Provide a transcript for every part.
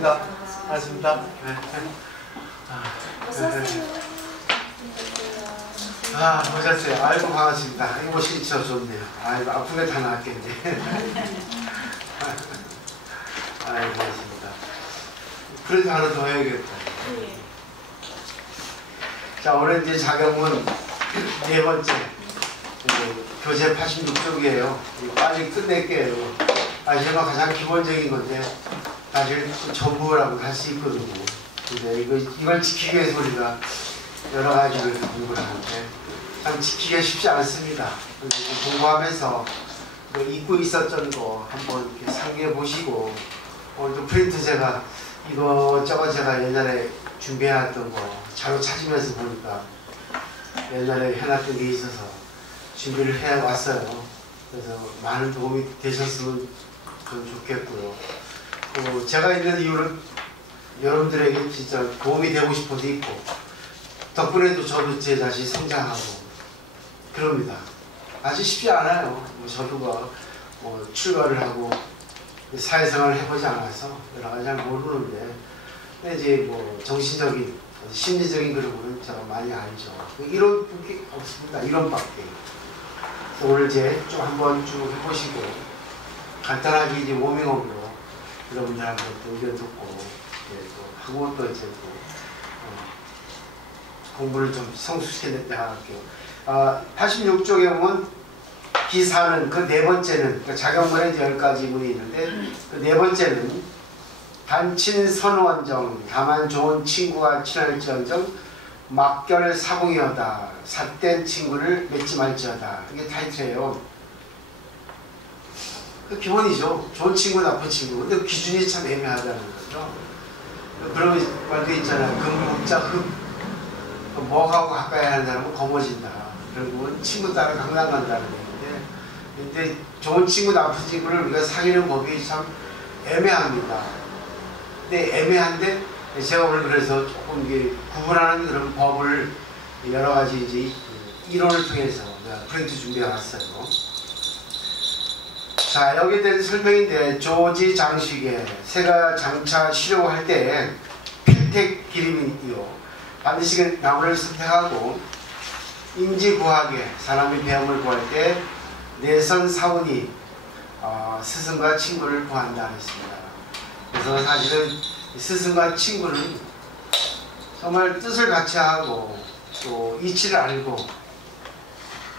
반갑습니다. 반갑습니다. 네. 보셨어요. 아이고, 반갑습니다. 이거 보시기 저 좋네요. 아이고, 아픈 게 다 나았겠네. 아이고, 반갑습니다. 그래도 하나 더 해야겠다. 자, 오늘 이제 작업은 네 번째. 교재 86쪽이에요. 빨리 끝낼게요. 제가 가장 기본적인 건데, 사실 전부라고 할 수 있거든요. 근데 이걸 지키기 위해서 우리가 여러 가지를 공부를 하는데, 참 지키기가 쉽지 않습니다. 공부하면서 잊고 있었던 거 한번 이렇게 상기해 보시고, 오늘도 프린트 제가 이거저거 제가 옛날에 준비해놨던 거 자료 찾으면서 보니까 옛날에 해놨던 게 있어서 준비를 해왔어요. 그래서 많은 도움이 되셨으면 좀 좋겠고요. 제가 있는 이유는 여러분들에게 진짜 도움이 되고 싶어도 있고, 덕분에도 저도 제 자신이 성장하고 그럽니다. 아주 쉽지 않아요. 저도 출가를 하고 사회생활을 해보지 않아서 여러 가지 잘 모르는데, 근데 이제 정신적인, 심리적인 그런 거는 제가 많이 알죠. 이론밖에 없습니다. 이론밖에. 오늘 이제 쭉 한번 쭉 해보시고, 간단하게 이제 워밍업으로 여러분들한테 또 의견 듣고, 또 하고 또 이제 또 공부를 좀 성숙시켜 나갈게요. 86쪽에 보면 기사는 그 네 번째는, 작용문에 10가지 문이 있는데, 그 네 번째는 단친 선원정, 다만 좋은 친구가 친할지언정, 막결 사공이여다, 삿된 친구를 맺지 말지어다. 이게 타이틀이에요. 그 기본이죠. 좋은 친구, 나쁜 친구. 근데 기준이 참 애매하다는 거죠. 그런 말도 있잖아요. 금목자 흙. 뭐하고 가까이 하는 사람은 거머진다. 결국은 친구 따라 강남 간다는 얘기인데, 근데 좋은 친구, 나쁜 친구를 우리가 사귀는 법이 참 애매합니다. 근데 애매한데, 제가 오늘 그래서 조금 이게 구분하는 그런 법을 여러 가지 이제 이론을 통해서 프린트 준비해 왔어요. 자, 여기에 대한 설명인데, 조지 장식에 새가 장차 쉬려고 할 때 필택 기림이요. 반드시 나무를 선택하고, 인지구하게 사람이 배움을 구할 때 내선 사원이 스승과 친구를 구한다 했습니다. 그래서 사실은 스승과 친구는 정말 뜻을 같이 하고, 또 이치를 알고,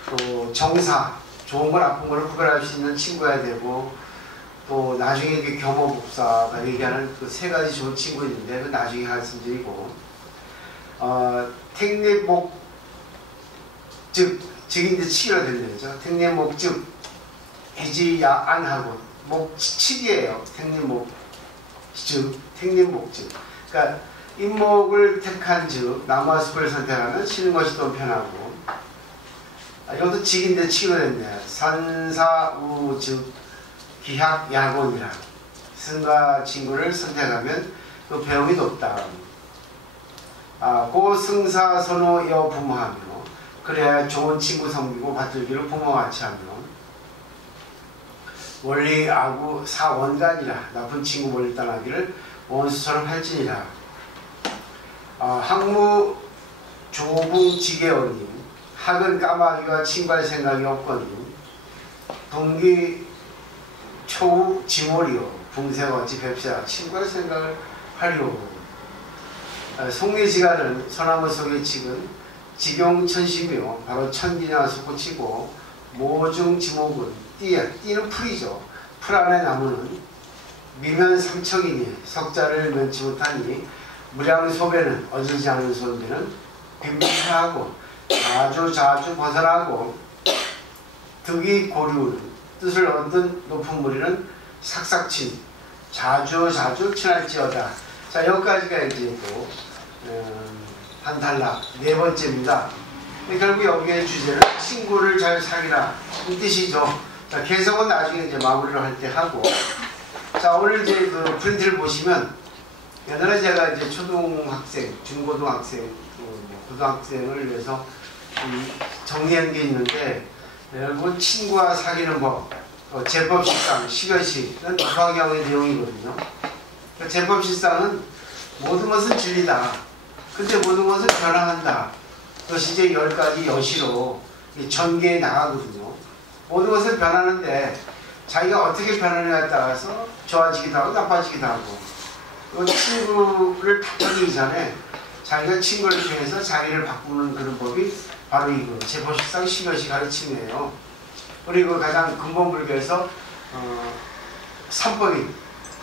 또 정사, 좋은 거 나쁜 거를 구별할 수 있는 친구여야 되고, 또 나중에 겸허복사가 얘기하는 그 세 가지 좋은 친구 있는데, 그 나중에 말씀드리고, 택립목 즉인데 치기로 되는 거죠. 택립목 즉 해지야 안하고 목칙이에요. 택립목 즉 택립목 즉. 그러니까 인목을 택한 즉 나무와 숲을 선택하면 쉬는 것이 더 편하고, 이것도 직인데 치기로 됐네요. 산사우 즉 기학 야곤이라. 스승과 친구를 선택하면 그 배움이 높다. 고승사 선호 여 부모하며, 그래야 좋은 친구 섬기고 받들기를 부모같이 하며, 원리 아구 사원간이라. 나쁜 친구 멀리 떠나기를 원수처럼 할지니라. 학무 조붕지게어니, 학은 까마귀와 친구할 생각이 없거니, 동기 초우 지몰이요, 붕새와 어찌 뵙시라. 친구할 생각을 하려고. 송리지가는 소나무 속의 칡은 직용천시며, 바로 천기나 솟구치고, 모중지목은 띠는 풀이죠. 풀 안의 나무는 미면 삼척이니 석자를 면치 못하니, 무량소배는 어질지 않은 소비는 빈민하고 자주 벗어나고, 득이 고류는 뜻을 얻은 높은 무리는 삭삭친 자주 친할지어다. 자, 여기까지가 이제 또 한 단락 네 번째입니다. 결국 여기의 주제는 친구를 잘 사귀라 이 뜻이죠. 자, 개성은 나중에 이제 마무리를 할 때 하고, 자, 오늘 이제 그 프린트를 보시면, 옛날에 제가 이제 초등학생, 중고등학생, 고등학생을 위해서 정리한 게 있는데, 여러분 친구와 사귀는 법, 제법 식당, 시간씩은 구하경의 내용이거든요. 제법실상은 모든 것은 진리다. 근데 모든 것은 변화한다. 그것이 이제 10가지 여시로 전개해 나가거든요. 모든 것은 변하는데 자기가 어떻게 변하느냐에 따라서 좋아지기도 하고 나빠지기도 하고, 그 친구를 바꾸기 전에 자기가 친구를 통해서 자기를 바꾸는 그런 법이 바로 이거 제법실상 10여시 가르침이에요. 그리고 가장 근본불교에서 삼법이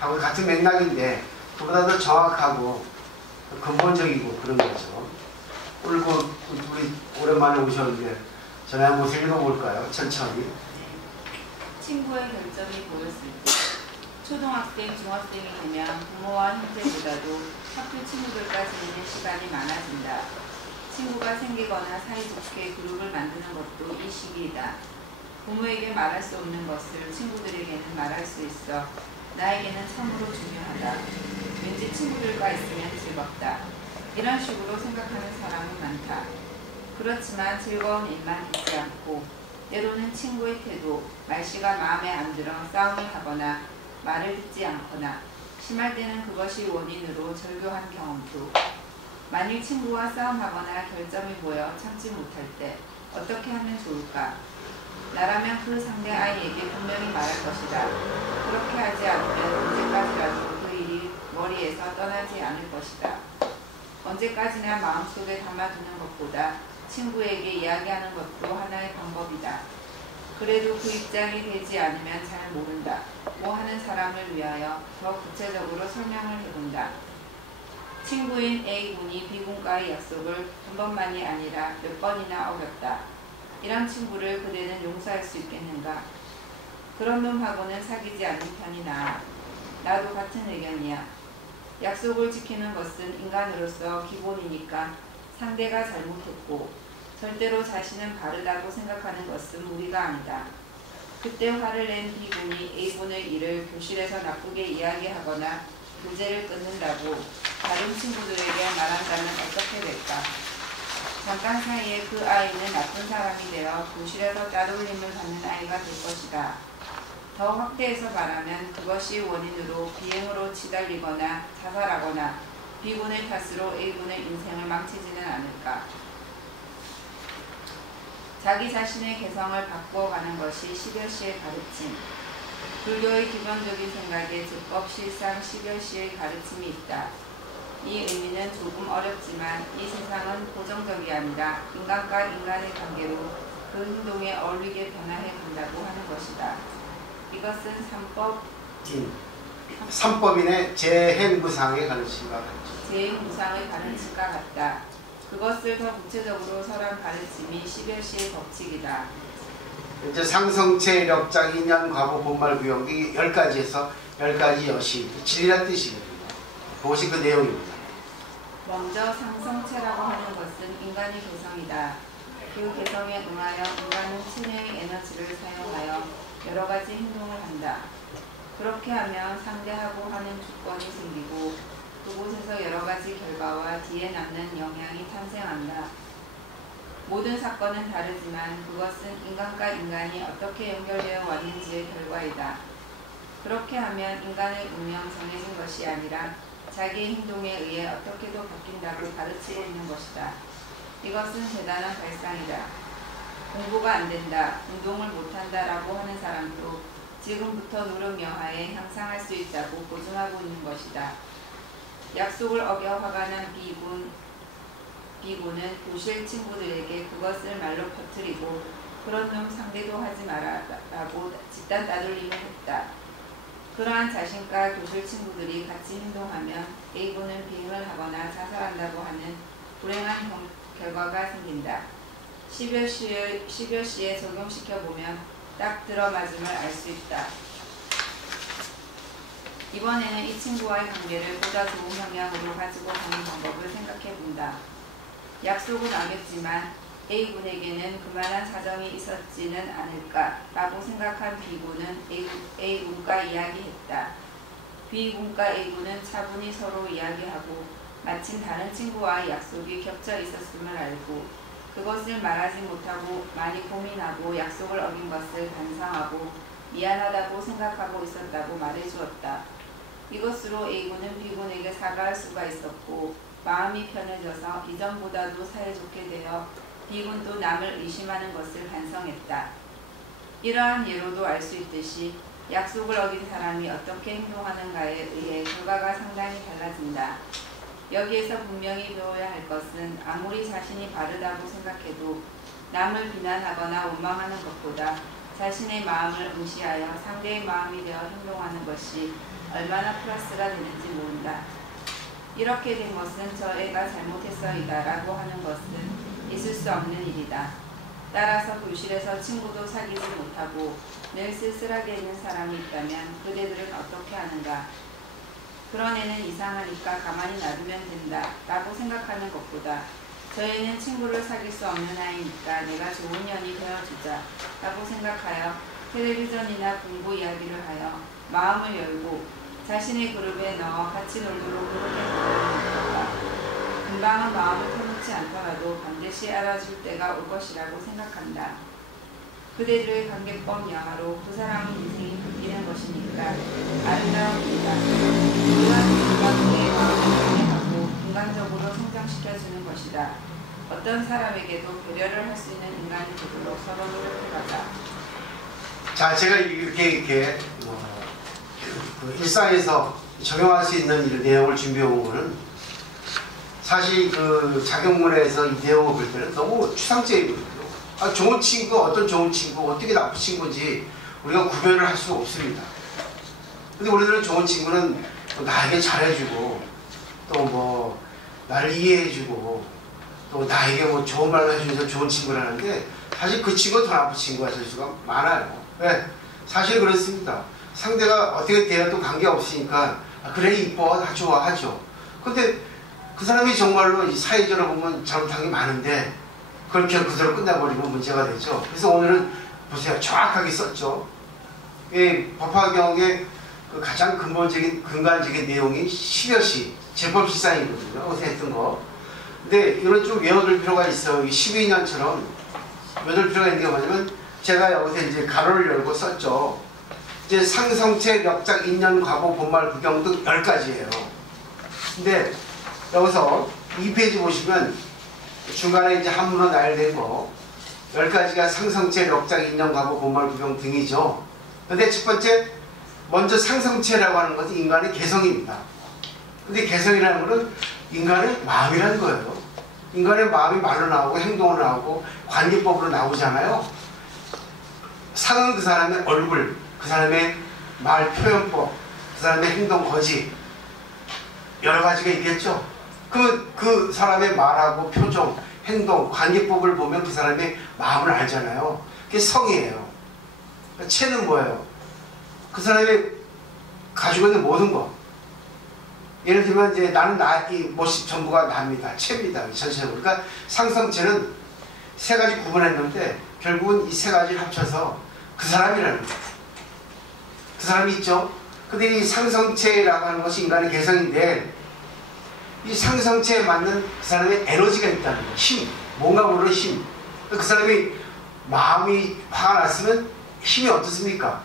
하고 같은 맥락인데 그보다 더 정확하고 근본적이고 그런 거죠. 오늘 우리 오랜만에 오셨는데 전에 한번 읽어볼까요? 천천히. 친구의 결점이 보였을 때 초등학생, 중학생이 되면 부모와 형제보다도 학교 친구들과 지내는 시간이 많아진다. 친구가 생기거나 사이좋게 그룹을 만드는 것도 이 시기이다. 부모에게 말할 수 없는 것을 친구들에게는 말할 수 있어 나에게는 참으로 중요하다. 왠지 친구들과 있으면 즐겁다. 이런 식으로 생각하는 사람은 많다. 그렇지만 즐거운 일만 있지 않고 때로는 친구의 태도, 말씨가 마음에 안 들어 싸움을 하거나 말을 듣지 않거나 심할 때는 그것이 원인으로 절교한 경험도. 만일 친구와 싸움하거나 결점이 보여 참지 못할 때 어떻게 하면 좋을까? 나라면 그 상대 아이에게 분명히 말할 것이다. 그렇게 하지 않으면 언제까지라도 그 일이 머리에서 떠나지 않을 것이다. 언제까지나 마음속에 담아두는 것보다 친구에게 이야기하는 것도 하나의 방법이다. 그래도 그 입장이 되지 않으면 잘 모른다. 뭐 하는 사람을 위하여 더 구체적으로 설명을 해본다. 친구인 A군이 B군과의 약속을 한 번만이 아니라 몇 번이나 어겼다. 이런 친구를 그대는 용서할 수 있겠는가? 그런 놈하고는 사귀지 않는 편이 나아. 나도 같은 의견이야. 약속을 지키는 것은 인간으로서 기본이니까 상대가 잘못했고 절대로 자신은 바르다고 생각하는 것은 무리가 아니다. 그때 화를 낸 B군이 A군의 일을 교실에서 나쁘게 이야기하거나 교제를 끊는다고 다른 친구들에게 말한다면 어떻게 될까? 잠깐 사이에 그 아이는 나쁜 사람이 되어 교실에서 따돌림을 받는 아이가 될 것이다. 더 확대해서 말하면 그것이 원인으로 비행으로 치달리거나 자살하거나 B군의 탓으로 A군의 인생을 망치지는 않을까. 자기 자신의 개성을 바꾸어가는 것이 10여시의 가르침. 불교의 기본적인 생각에 제법 실상 10여시의 가르침이 있다. 이 의미는 조금 어렵지만 이 세상은 고정적이 아니라 인간과 인간의 관계로 그 행동에 어울리게 변화해 간다고 하는 것이다. 이것은 삼법인의 재행무상의 가르침과 같죠. 재행무상의 가르침과 같다. 그것을 더 구체적으로 설한 가르침이 10여시의 법칙이다. 이제 상성체, 력장, 인연, 과보, 본말, 구용 이 10가지에서 10가지 여시, 진리란 뜻이거든요. 그것이 그 내용입니다. 먼저 상성체라고 하는 것은 인간의 개성이다. 그 개성에 응하여 인간은 체내의 에너지를 사용하여 여러 가지 행동을 한다. 그렇게 하면 상대하고 하는 조건이 생기고 그곳에서 여러 가지 결과와 뒤에 남는 영향이 탄생한다. 모든 사건은 다르지만 그것은 인간과 인간이 어떻게 연결되어 왔는지의 결과이다. 그렇게 하면 인간의 운명 정해진 것이 아니라 자기의 행동에 의해 어떻게도 바뀐다고 가르치고 있는 것이다. 이것은 대단한 발상이다. 공부가 안 된다, 운동을 못한다라고 하는 사람도 지금부터 노력 여하에 향상할 수 있다고 보증하고 있는 것이다. 약속을 어겨 화가 난 B군은 교실 친구들에게 그것을 말로 퍼뜨리고 그런 놈 상대도 하지 마라라고 집단 따돌림을 했다. 그러한 자신과 교실 친구들이 같이 행동하면 A군은 비행을 하거나 자살한다고 하는 불행한 결과가 생긴다. 10여시에 적용시켜보면 딱 들어맞음을 알 수 있다. 이번에는 이 친구와의 관계를 보다 좋은 방향으로 가지고 가는 방법을 생각해본다. 약속은 어겼지만 A군에게는 그만한 사정이 있었지는 않을까라고 생각한 B군은 A군과 이야기했다. B군과 A군은 차분히 서로 이야기하고 마침 다른 친구와의 약속이 겹쳐 있었음을 알고 그것을 말하지 못하고 많이 고민하고 약속을 어긴 것을 반성하고 미안하다고 생각하고 있었다고 말해주었다. 이것으로 A군은 B군에게 사과할 수가 있었고 마음이 편해져서 이전보다도 사이좋게 되어 B군도 남을 의심하는 것을 반성했다. 이러한 예로도 알 수 있듯이 약속을 어긴 사람이 어떻게 행동하는가에 의해 결과가 상당히 달라진다. 여기에서 분명히 배워야 할 것은 아무리 자신이 바르다고 생각해도 남을 비난하거나 원망하는 것보다 자신의 마음을 무시하여 상대의 마음이 되어 행동하는 것이 얼마나 플러스가 되는지 모른다. 이렇게 된 것은 저 애가 잘못했어이다 라고 하는 것은 있을 수 없는 일이다. 따라서 교실에서 친구도 사귀지 못하고 늘 쓸쓸하게 있는 사람이 있다면 그대들은 어떻게 하는가? 그런 애는 이상하니까 가만히 놔두면 된다 라고 생각하는 것보다 저 애는 친구를 사귈 수 없는 아이니까 내가 좋은 년이 되어주자 라고 생각하여 텔레비전이나 공부 이야기를 하여 마음을 열고 자신의 그룹에 넣어 같이 놀도록 그렇게 하는 것이다. 금방은 마음을 터놓지 않더라도 반드시 알아줄 때가 올 것이라고 생각한다. 그대들의 관계법 영화로 그 사람의 인생이 바뀌는 것이니까 아름다운 일이다. 이러한 그의 마음을 이해하고 인간적으로 성장시켜주는 것이다. 어떤 사람에게도 배려를 할 수 있는 인간이 되도록 서로 노력해가자. 자, 제가 이렇게 그 일상에서 적용할 수 있는 이 내용을 준비해 온 거는 사실 그 자격문에서 이 내용을 볼 때는 너무 추상적이거든요. 아, 좋은 친구, 어떤 좋은 친구, 어떻게 나쁜 친구인지 우리가 구별을 할 수가 없습니다. 근데 우리들은 좋은 친구는 나에게 잘해주고 또 뭐 나를 이해해주고 또 나에게 뭐 좋은 말을 해주면서 좋은 친구라는데 사실 그 친구가 더 나쁜 친구가 될 수가 많아요. 왜? 사실 그렇습니다. 상대가 어떻게 되어도 관계없으니까 아, 그래 이뻐 다 좋아하죠. 근데 그 사람이 정말로 이 사회적으로 보면 잘못한 게 많은데 그렇게 그대로 끝나버리면 문제가 되죠. 그래서 오늘은 보세요. 정확하게 썼죠. 법화경의 그 가장 근간적인 내용이 10여시 제법실상이거든요. 어디서 했던 거. 근데 이런 좀 외워둘 필요가 있어요. 12년처럼 외워둘 필요가 있는 게 뭐냐면 제가 여기서 이제 가로를 열고 썼죠. 이제 상성체, 역작, 인연, 과보, 본말, 부경 등 10가지예요. 근데 여기서 2페이지 보시면 중간에 이제 한문으로 나열된 거 10가지가 상성체, 역작, 인연, 과보, 본말, 부경 등이죠. 근데 첫 번째 먼저 상성체라고 하는 것은 인간의 개성입니다. 근데 개성이라는 것은 인간의 마음이라는 거예요. 인간의 마음이 말로 나오고 행동으로 나오고 관계법으로 나오잖아요. 상은 그 사람의 얼굴, 그 사람의 말 표현법, 그 사람의 행동 거지 여러 가지가 있겠죠. 그러면 그 사람의 말하고 표정, 행동, 관계법을 보면 그 사람의 마음을 알잖아요. 그게 성이에요. 체는 뭐예요? 그 사람이 가지고 있는 모든 거. 예를 들면 이제 나는 이 모습 전부가 납니다. 체입니다. 전체적으로. 그러니까 상성체는 세 가지 구분했는데 결국은 이 세 가지를 합쳐서 그 사람이라는 거예요. 그 사람이 있죠. 근데 이 상성체라고 하는 것이 인간의 개성인데 이 상성체에 맞는 그 사람의 에너지가 있다는 거예요. 힘. 뭔가 모르는 힘. 그 사람이 마음이 화가 났으면 힘이 어떻습니까?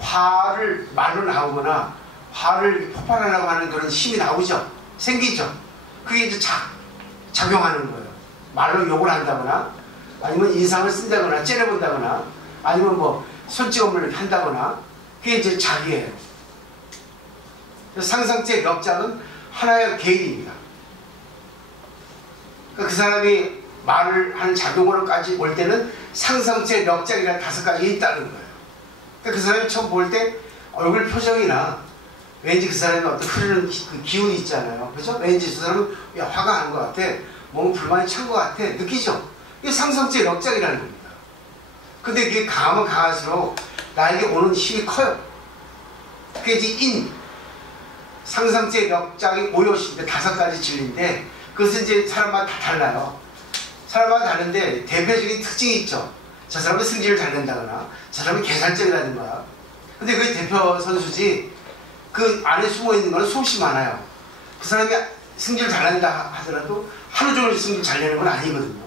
화를 말로 나오거나 화를 폭발하려고 하는 그런 힘이 나오죠. 생기죠. 그게 이제 작용하는 거예요. 말로 욕을 한다거나 아니면 인상을 쓴다거나 째려본다거나 아니면 뭐 손찌검을 한다거나 그게 이제 자기예요. 상성체 역작은 하나의 개인입니다. 그러니까 그 사람이 말을 하는 작용으로까지 볼 때는 상성체 역작이라는 5가지 있다는 거예요. 그러니까 그 사람이 처음 볼 때 얼굴 표정이나 왠지 그 사람이 어떤 흐르는 그 기운이 있잖아요. 그죠? 왠지 그 사람은 야, 화가 난 것 같아. 뭔가 불만이 찬 것 같아. 느끼죠? 이게 상성체 역작이라는 겁니다. 근데 그게 강하면 강할수록 나에게 오는 힘이 커요. 그게 이제 상성체 역작이 5요시인데 5가지 진리인데 그것은 이제 사람마다 다 달라요. 사람마다 다른데 대표적인 특징이 있죠. 저 사람은 승질을 잘 낸다거나 저 사람은 계산적이라든가. 근데 그게 대표 선수지 그 안에 숨어있는 거는 수없이 많아요. 그 사람이 승질을 잘 낸다 하더라도 하루 종일 승질 잘 내는 건 아니거든요.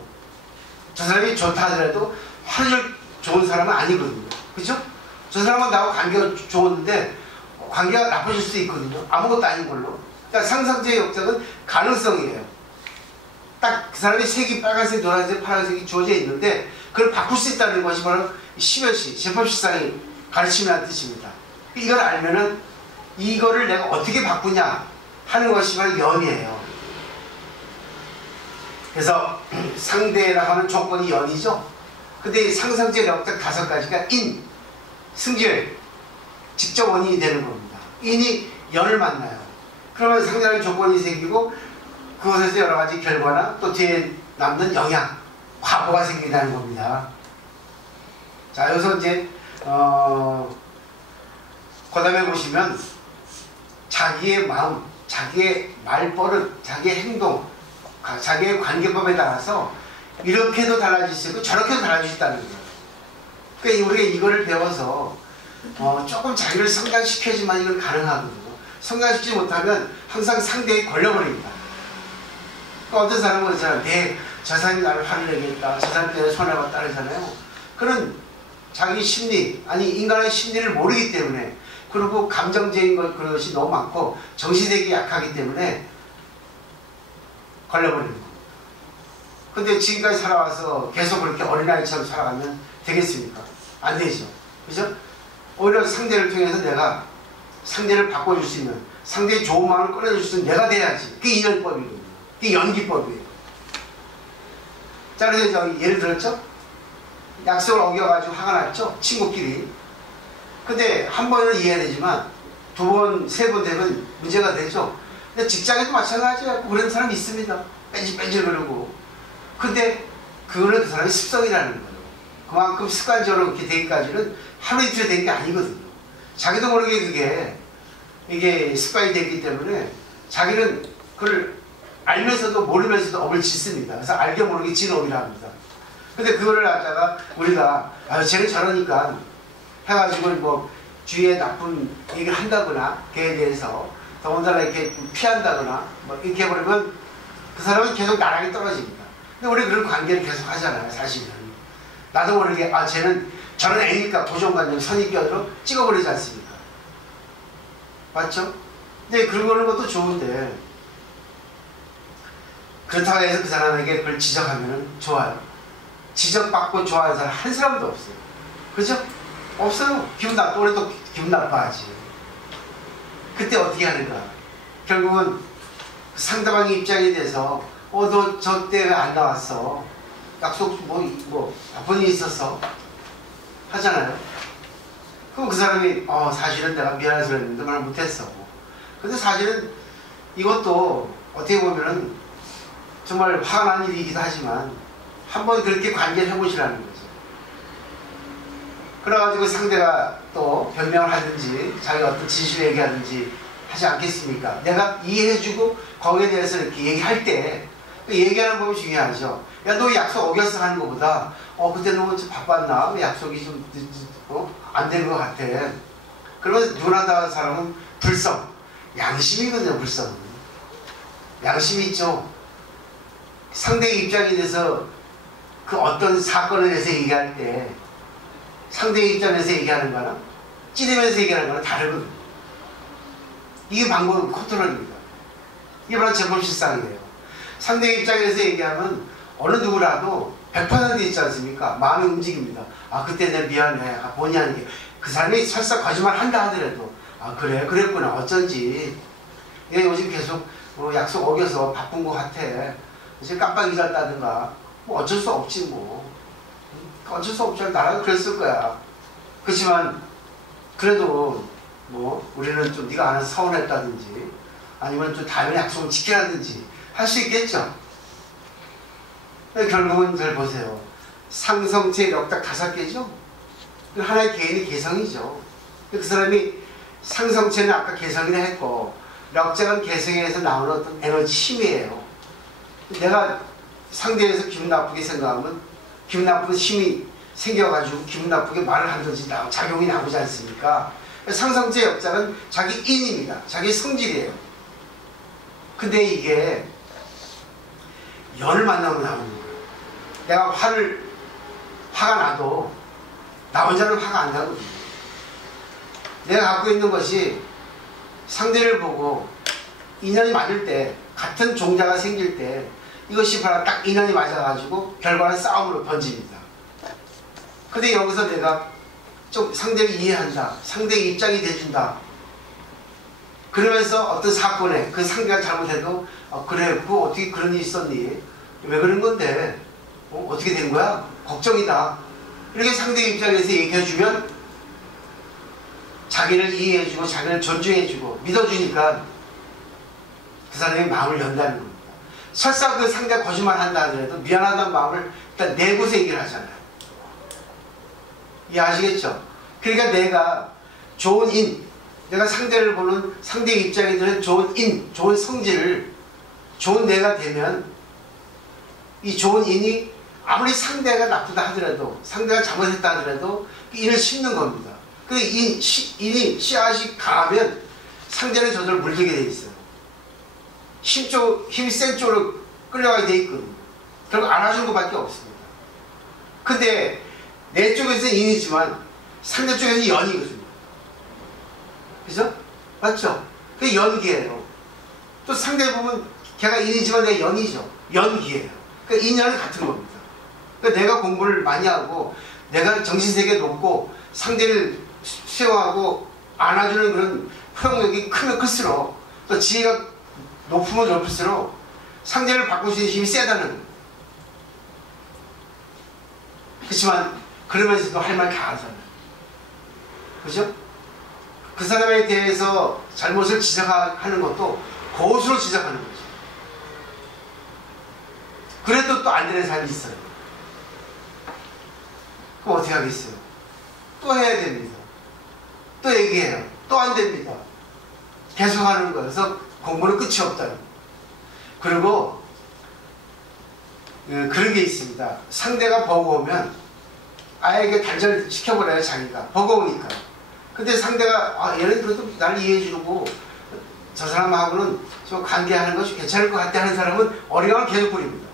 저 사람이 좋다 하더라도 하루 종일 좋은 사람은 아니거든요. 그죠? 저 사람은 나하고 관계가 좋은데 관계가 나빠질 수도 있거든요. 아무것도 아닌 걸로. 그러니까 상상체의 역작은 가능성이에요. 딱 그 사람이 색이 빨간색, 노란색, 파란색이 주어져 있는데 그걸 바꿀 수 있다는 것이 바로 시별시, 제법실상이 가르침이라는 뜻입니다. 이걸 알면은 이거를 내가 어떻게 바꾸냐 하는 것이 바로 연이에요. 그래서 상대라 하는 조건이 연이죠. 근데 상상체 역작 5가지가 인, 승질, 직접 원인이 되는 겁니다. 인이 연을 만나요. 그러면 상대라는 조건이 생기고 그것에서 여러 가지 결과나 또 뒤에 남는 영향, 과거가 생긴다는 겁니다. 자, 여기서 이제 그 다음에 보시면 자기의 마음, 자기의 말버릇, 자기의 행동, 자기의 관계법에 따라서 이렇게도 달라질 수 있고 저렇게도 달라질 수 있다는 거예요. 그러니까 우리가 이거를 배워서 조금 자기를 성장시켜야지만 이건 가능하거든요. 성장시키지 못하면 항상 상대에 걸려버립니다. 그러니까 어떤 사람은 그러잖아요. 저 사람이 나를 화를 내겠다, 저 사람 때문에 손해봤다 그러잖아요. 그런 자기 심리, 아니 인간의 심리를 모르기 때문에, 그리고 감정적인 그것이 너무 많고 정신력이 약하기 때문에 걸려버리는 겁니다. 근데 지금까지 살아와서 계속 그렇게 어린아이처럼 살아가면 되겠습니까? 안 되죠. 그죠? 오히려 상대를 통해서 내가 상대를 바꿔줄 수 있는, 상대의 좋은 마음을 꺼내줄 수 있는 내가 돼야지. 그게 인연법이거든요. 그게 연기법이에요. 자, 그래서 예를 들었죠? 약속을 어겨가지고 화가 났죠? 친구끼리. 근데 한 번은 이해해야 되지만 두 번, 세 번 되면 문제가 되죠? 근데 직장에도 마찬가지야. 그런 사람이 있습니다. 뺀질뺀질 그러고. 근데 그거는 그 사람의 습성이라는 거예요. 그만큼 습관적으로 그렇게 되기까지는 하루 이틀에 된 게 아니거든요. 자기도 모르게 이게 습관이 됐기 때문에 자기는 그걸 알면서도 모르면서도 업을 짓습니다. 그래서 알게 모르게 진업이라 합니다. 근데 그거를 갖다가 우리가 쟤는 저러니까 해가지고 뭐 주위에 나쁜 얘기를 한다거나 걔에 대해서 더군다나 이렇게 피한다거나 뭐 이렇게 해버리면 그 사람은 계속 나락에 떨어집니다. 근데 우리 그런 관계를 계속 하잖아요. 사실은 나도 모르게 쟤는 저런 애니까 고정관념 선입견으로 찍어버리지 않습니까? 맞죠? 근데 그런 것도 좋은데 그렇다고 해서 그 사람에게 그걸 지적하면 좋아요. 지적받고 좋아하는 사람 한 사람도 없어요. 그죠? 없어요. 기분 나빠. 우리도 기분 나빠하지. 그때 어떻게 하는가? 결국은 상대방의 입장에 대해서 너 저 때 왜 안 나왔어? 약속 뭐 나쁜 일이 있었어? 하잖아요. 그럼 그 사람이 사실은 내가 미안해서 그랬는데 말 못했어. 근데 사실은 이것도 어떻게 보면은 정말 화가 난 일이기도 하지만 한번 그렇게 관계를 해보시라는 거죠. 그래가지고 상대가 또 변명을 하든지 자기가 어떤 진실을 얘기하든지 하지 않겠습니까? 내가 이해해주고 거기에 대해서 이렇게 얘기할 때 얘기하는 법이 중요하죠. 야, 너 약속 어겼어 하는 것보다 그때 너무 좀 바빴나? 약속이 좀 안 되는 것 같아. 그러면 누나다 사람은 불성, 양심이거든요. 불성은 양심이 있죠. 상대의 입장에 대해서 그 어떤 사건에 대해서 얘기할 때 상대의 입장에서 얘기하는 거랑 찌르면서 얘기하는 거랑 다르거든요. 이게 방법은 컨트롤입니다. 이게 바로 제법실상이에요. 상대의 입장에서 얘기하면 어느 누구라도 100% 있지 않습니까? 마음이 움직입니다. 그때 내가 미안해. 본의 아니게. 그 사람이 설사 거짓말 한다 하더라도 그래 그랬구나 어쩐지. 얘 요즘 계속 약속 어겨서 바쁜 것 같아. 이제 깜빡 잊었다든가 뭐 어쩔 수 없지 뭐. 어쩔 수 없죠. 나라도 그랬을 거야. 그렇지만 그래도 뭐 우리는 좀 네가 알아서 서운했다든지 아니면 좀 다음에 약속을 지키라든지 할 수 있겠죠. 결국은 잘 보세요. 상성체 역작 5개죠. 하나의 개인의 개성이죠. 그 사람이 상성체는 아까 개성이라 했고 역작은 개성에서 나오는 어떤 에너지 힘이에요. 내가 상대에서 기분 나쁘게 생각하면 기분 나쁜 힘이 생겨가지고 기분 나쁘게 말을 하든지 작용이 나오지 않습니까? 상성체 역작은 자기 인입니다. 자기 성질이에요. 근데 이게 연을 만나면 나오는 거예요. 내가 화가 나도 나 혼자는 화가 안 나거든요. 내가 갖고 있는 것이 상대를 보고 인연이 맞을 때, 같은 종자가 생길 때 이것이 바로 딱 인연이 맞아가지고 결과는 싸움으로 번집니다. 근데 여기서 내가 좀 상대를 이해한다, 상대의 입장이 돼준다, 그러면서 어떤 사건에 그 상대가 잘못해도 그래, 그거 어떻게 그런 일이 있었니? 왜 그런 건데? 어떻게 된 거야? 걱정이다. 이렇게 상대의 입장에서 얘기해주면 자기를 이해해주고 자기를 존중해주고 믿어주니까 그 사람이 마음을 연다는 겁니다. 설사 그 상대가 거짓말 한다 하더라도 미안하다는 마음을 일단 내고서 얘기를 하잖아요. 이해하시겠죠? 그러니까 내가 좋은 내가 상대를 보는 상대의 입장에 드는 좋은 좋은 성질을 좋은 내가 되면 이 좋은 인이 아무리 상대가 나쁘다 하더라도, 상대가 잘못했다 하더라도 그 인을 심는 겁니다. 그 인이 씨앗이 강하면 상대는 저절로 물들게 돼 있어요. 힘이 센 쪽으로 끌려가게 돼 있거든요. 결국 안아주는 것밖에 없습니다. 근데 내 쪽에서는 인이지만 상대 쪽에서는 연이거든요. 그죠? 맞죠? 그게 연기예요. 또 상대 보면 걔가 인이지만 내가 연이죠. 연기예요. 그러니까 인연은 같은 겁니다. 그러니까 내가 공부를 많이 하고 내가 정신세계 높고 상대를 수용하고 안아주는 그런 포용력이 크면 클수록, 또 지혜가 높으면 높을수록 상대를 바꿀 수 있는 힘이 세다는 거예요. 그렇지만 그러면서도 할 말 다 하잖아요. 그죠? 그 사람에 대해서 잘못을 지적하는 것도 거수로 지적하는 거죠. 그래도 또 안 되는 사람이 있어요. 그럼 어떻게 하겠어요? 또 해야 됩니다. 또 얘기해요. 또 안 됩니다. 계속 하는 거여서 공부는 끝이 없다는 거예요. 그리고 그런 게 있습니다. 상대가 버거우면 아예 단절시켜버려요. 자기가 버거우니까. 근데 상대가 얘는 그래도 날 이해해주고 저 사람하고는 좀 관계하는 것이 괜찮을 것 같아 하는 사람은 어리광을 계속 부립니다.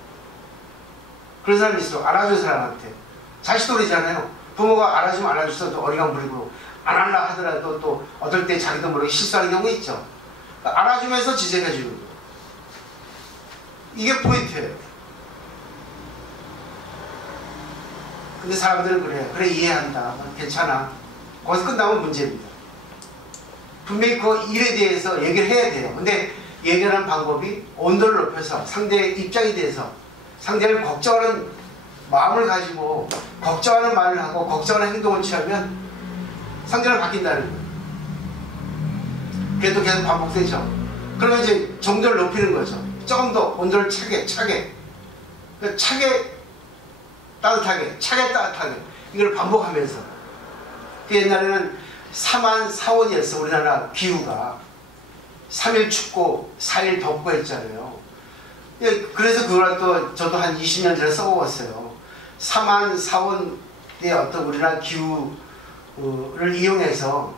그런 사람이 있어요. 알아준 사람한테. 자식도 그러잖아요. 부모가 알아주면 알아줬어도 어리광 부리고 안 하려 하더라도 또 어떨 때 자기도 모르게 실수하는 경우가 있죠. 그러니까 알아주면서 지적해주는 거예요. 이게 포인트예요. 근데 사람들은 그래요. 그래, 이해한다. 괜찮아. 거기서 끝나면 문제입니다. 분명히 그 일에 대해서 얘기를 해야 돼요. 근데 얘기하는 방법이 온도를 높여서 상대의 입장에 대해서 상대를 걱정하는 마음을 가지고 걱정하는 말을 하고 걱정하는 행동을 취하면 상대는 바뀐다는 거예요. 그래도 계속 반복되죠. 그러면 이제 정도를 높이는 거죠. 조금 더 온도를 차게 따뜻하게 따뜻하게 이걸 반복하면서. 그 옛날에는 4만 4원이었어. 우리나라 기후가 3일 춥고 4일 덥고 했잖아요. 그래서 그걸 또 저도 한 20년 전에 써먹었어요. 4만 4원의 어떤 우리나라 기후를 이용해서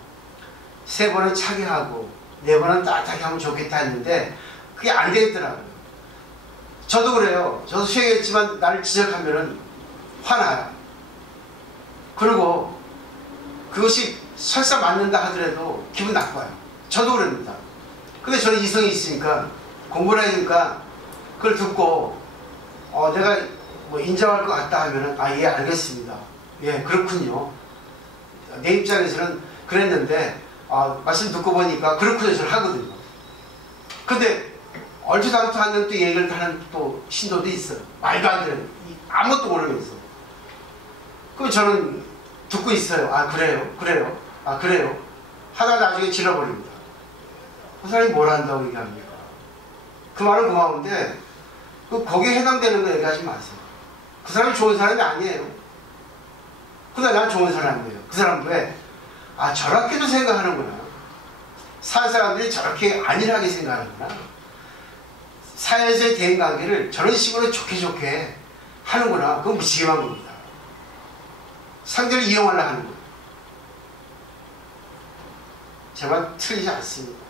3번은 차게 하고 4번은 따뜻하게 하면 좋겠다 했는데 그게 안 되겠더라고요. 저도 그래요. 저도 수행했지만 나를 지적하면은 화나요. 그리고 그것이 설사 맞는다 하더라도 기분 나빠요. 저도 그럽니다. 근데 저는 이성이 있으니까 공부를 하니까 그걸 듣고 내가 뭐 인정할 것 같다 하면은 예, 알겠습니다. 예, 그렇군요. 내 입장에서는 그랬는데 말씀 듣고 보니까 그렇군요. 저는 하거든요. 근데 얼추 않도 않는 또 얘기를 하는 또 신도도 있어요. 말도 안 되는, 아무것도 모르면서. 그럼 저는 듣고 있어요. 그래요. 하다 나중에 질러버립니다. 그 사람이 뭘 한다고 얘기합니까? 그 말은 고마운데 거기에 해당되는 거 얘기하지 마세요. 그 사람이 좋은 사람이 아니에요. 근데 난 좋은 사람이에요. 그 사람 왜? 저렇게도 생각하는구나. 사회 사람들이 저렇게 안일하게 생각하는구나. 사회에서의 대인관계를 저런 식으로 좋게 하는구나. 그건 무지개만 겁니다. 상대를 이용하려 하는 거예요. 제 말 틀리지 않습니다.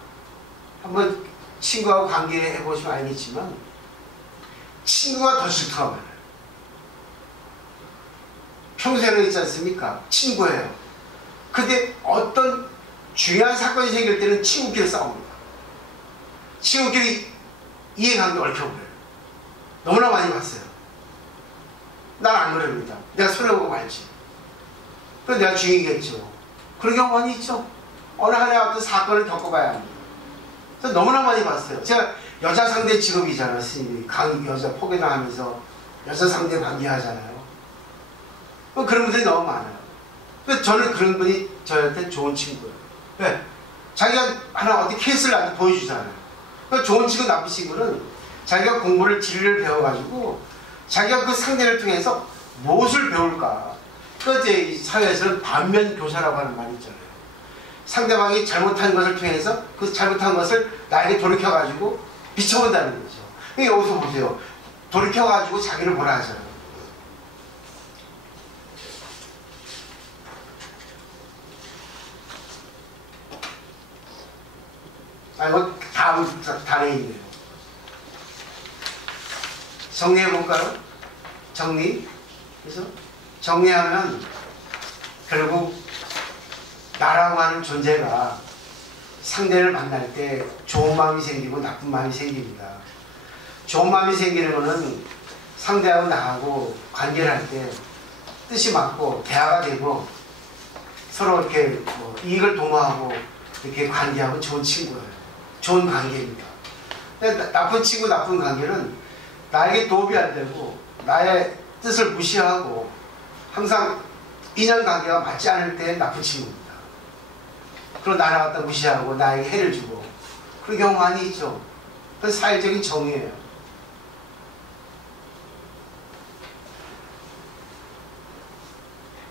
한번 친구하고 관계해 보시면 알겠지만 친구가 더 싫다고 말해요. 평소에는 있지 않습니까? 친구예요. 근데 어떤 중요한 사건이 생길 때는 친구끼리 싸웁니다. 친구끼리 이해관계 얽혀버려요. 너무나 많이 봤어요. 난 안 그럽니다. 내가 손해보고 말지. 그럼 내가 주인이겠죠. 그런 경우 많이 있죠. 어느 한 해 어떤 사건을 겪어봐야 합니다. 그래서 너무나 많이 봤어요. 제가 여자 상대 직업이잖아요. 스님이 여자 포교당하면서 여자 상대 관계하잖아요. 그런 분들이 너무 많아요. 그래서 저는 그런 분이 저한테 좋은 친구예요. 왜? 자기가 하나 어떤 케이스를 나한테 보여주잖아요. 그러니까 좋은 친구, 나쁜 친구는 자기가 공부를 진리를 배워가지고 자기가 그 상대를 통해서 무엇을 배울까. 그러니까 이제 이 사회에서는 반면 교사라고 하는 말이 있잖아요. 상대방이 잘못한 것을 통해서 그 잘못한 것을 나에게 돌이켜가지고 비춰본다는 거죠. 그러니까 여기서 보세요. 돌이켜가지고 자기를 보라 하잖아요. 이거 다음 단에 있네요. 정리해볼까요? 정리. 그래서 정리하면 결국 나라고 하는 존재가 상대를 만날 때 좋은 마음이 생기고 나쁜 마음이 생깁니다. 좋은 마음이 생기는 거는 상대하고 나하고 관계를 할 때 뜻이 맞고 대화가 되고 서로 이렇게 뭐 이익을 도모하고 이렇게 관계하고 좋은 친구예요. 좋은 관계입니다. 근데 나쁜 친구, 나쁜 관계는 나에게 도움이 안 되고 나의 뜻을 무시하고 항상 인연관계가 맞지 않을 때 나쁜 친구입니다. 그리고 나를 갖다 무시하고 나에게 해를 주고 그런 경우 많이 있죠. 그건 사회적인 정의예요.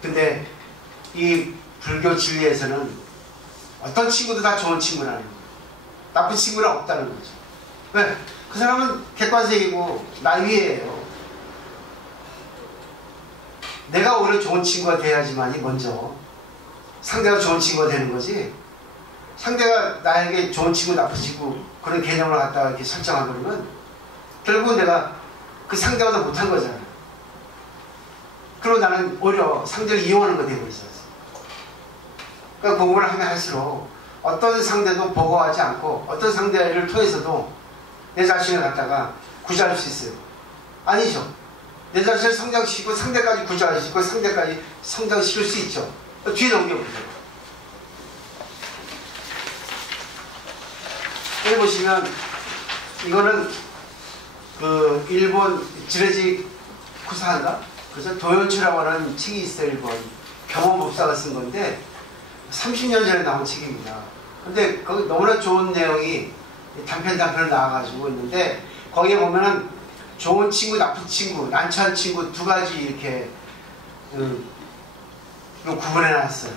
근데 이 불교 진리에서는 어떤 친구도 다 좋은 친구라는 거예요. 나쁜 친구는 없다는 거죠. 왜? 그 사람은 객관적이고 나 위에요. 내가 오히려 좋은 친구가 돼야지만이 먼저 상대가 좋은 친구가 되는 거지. 상대가 나에게 좋은 친구, 나쁜 친구 그런 개념을 갖다가 이렇게 설정하면 결국은 내가 그 상대보다 못한 거잖아요. 그리고 나는 오히려 상대를 이용하는 거 되고 있어요. 그러니까 공부를 하면 할수록 어떤 상대도 보고하지 않고 어떤 상대를 통해서도 내 자신을 갖다가 구제할 수 있어요. 아니죠. 내 자신을 성장시키고 상대까지 구제시키고 상대까지 성장시킬 수 있죠. 뒤에 넘겨보세요. 여기 보시면 이거는 그 일본 지레지 쿠사인가? 그래서 도요치라고 하는 책이 있어요. 일본 경험법사가 쓴 건데 30년 전에 나온 책입니다. 근데 거기 너무나 좋은 내용이 단편을 나와가지고 있는데 거기에 보면은 좋은 친구, 나쁜 친구, 난처한 친구 두 가지 이렇게 구분해놨어요.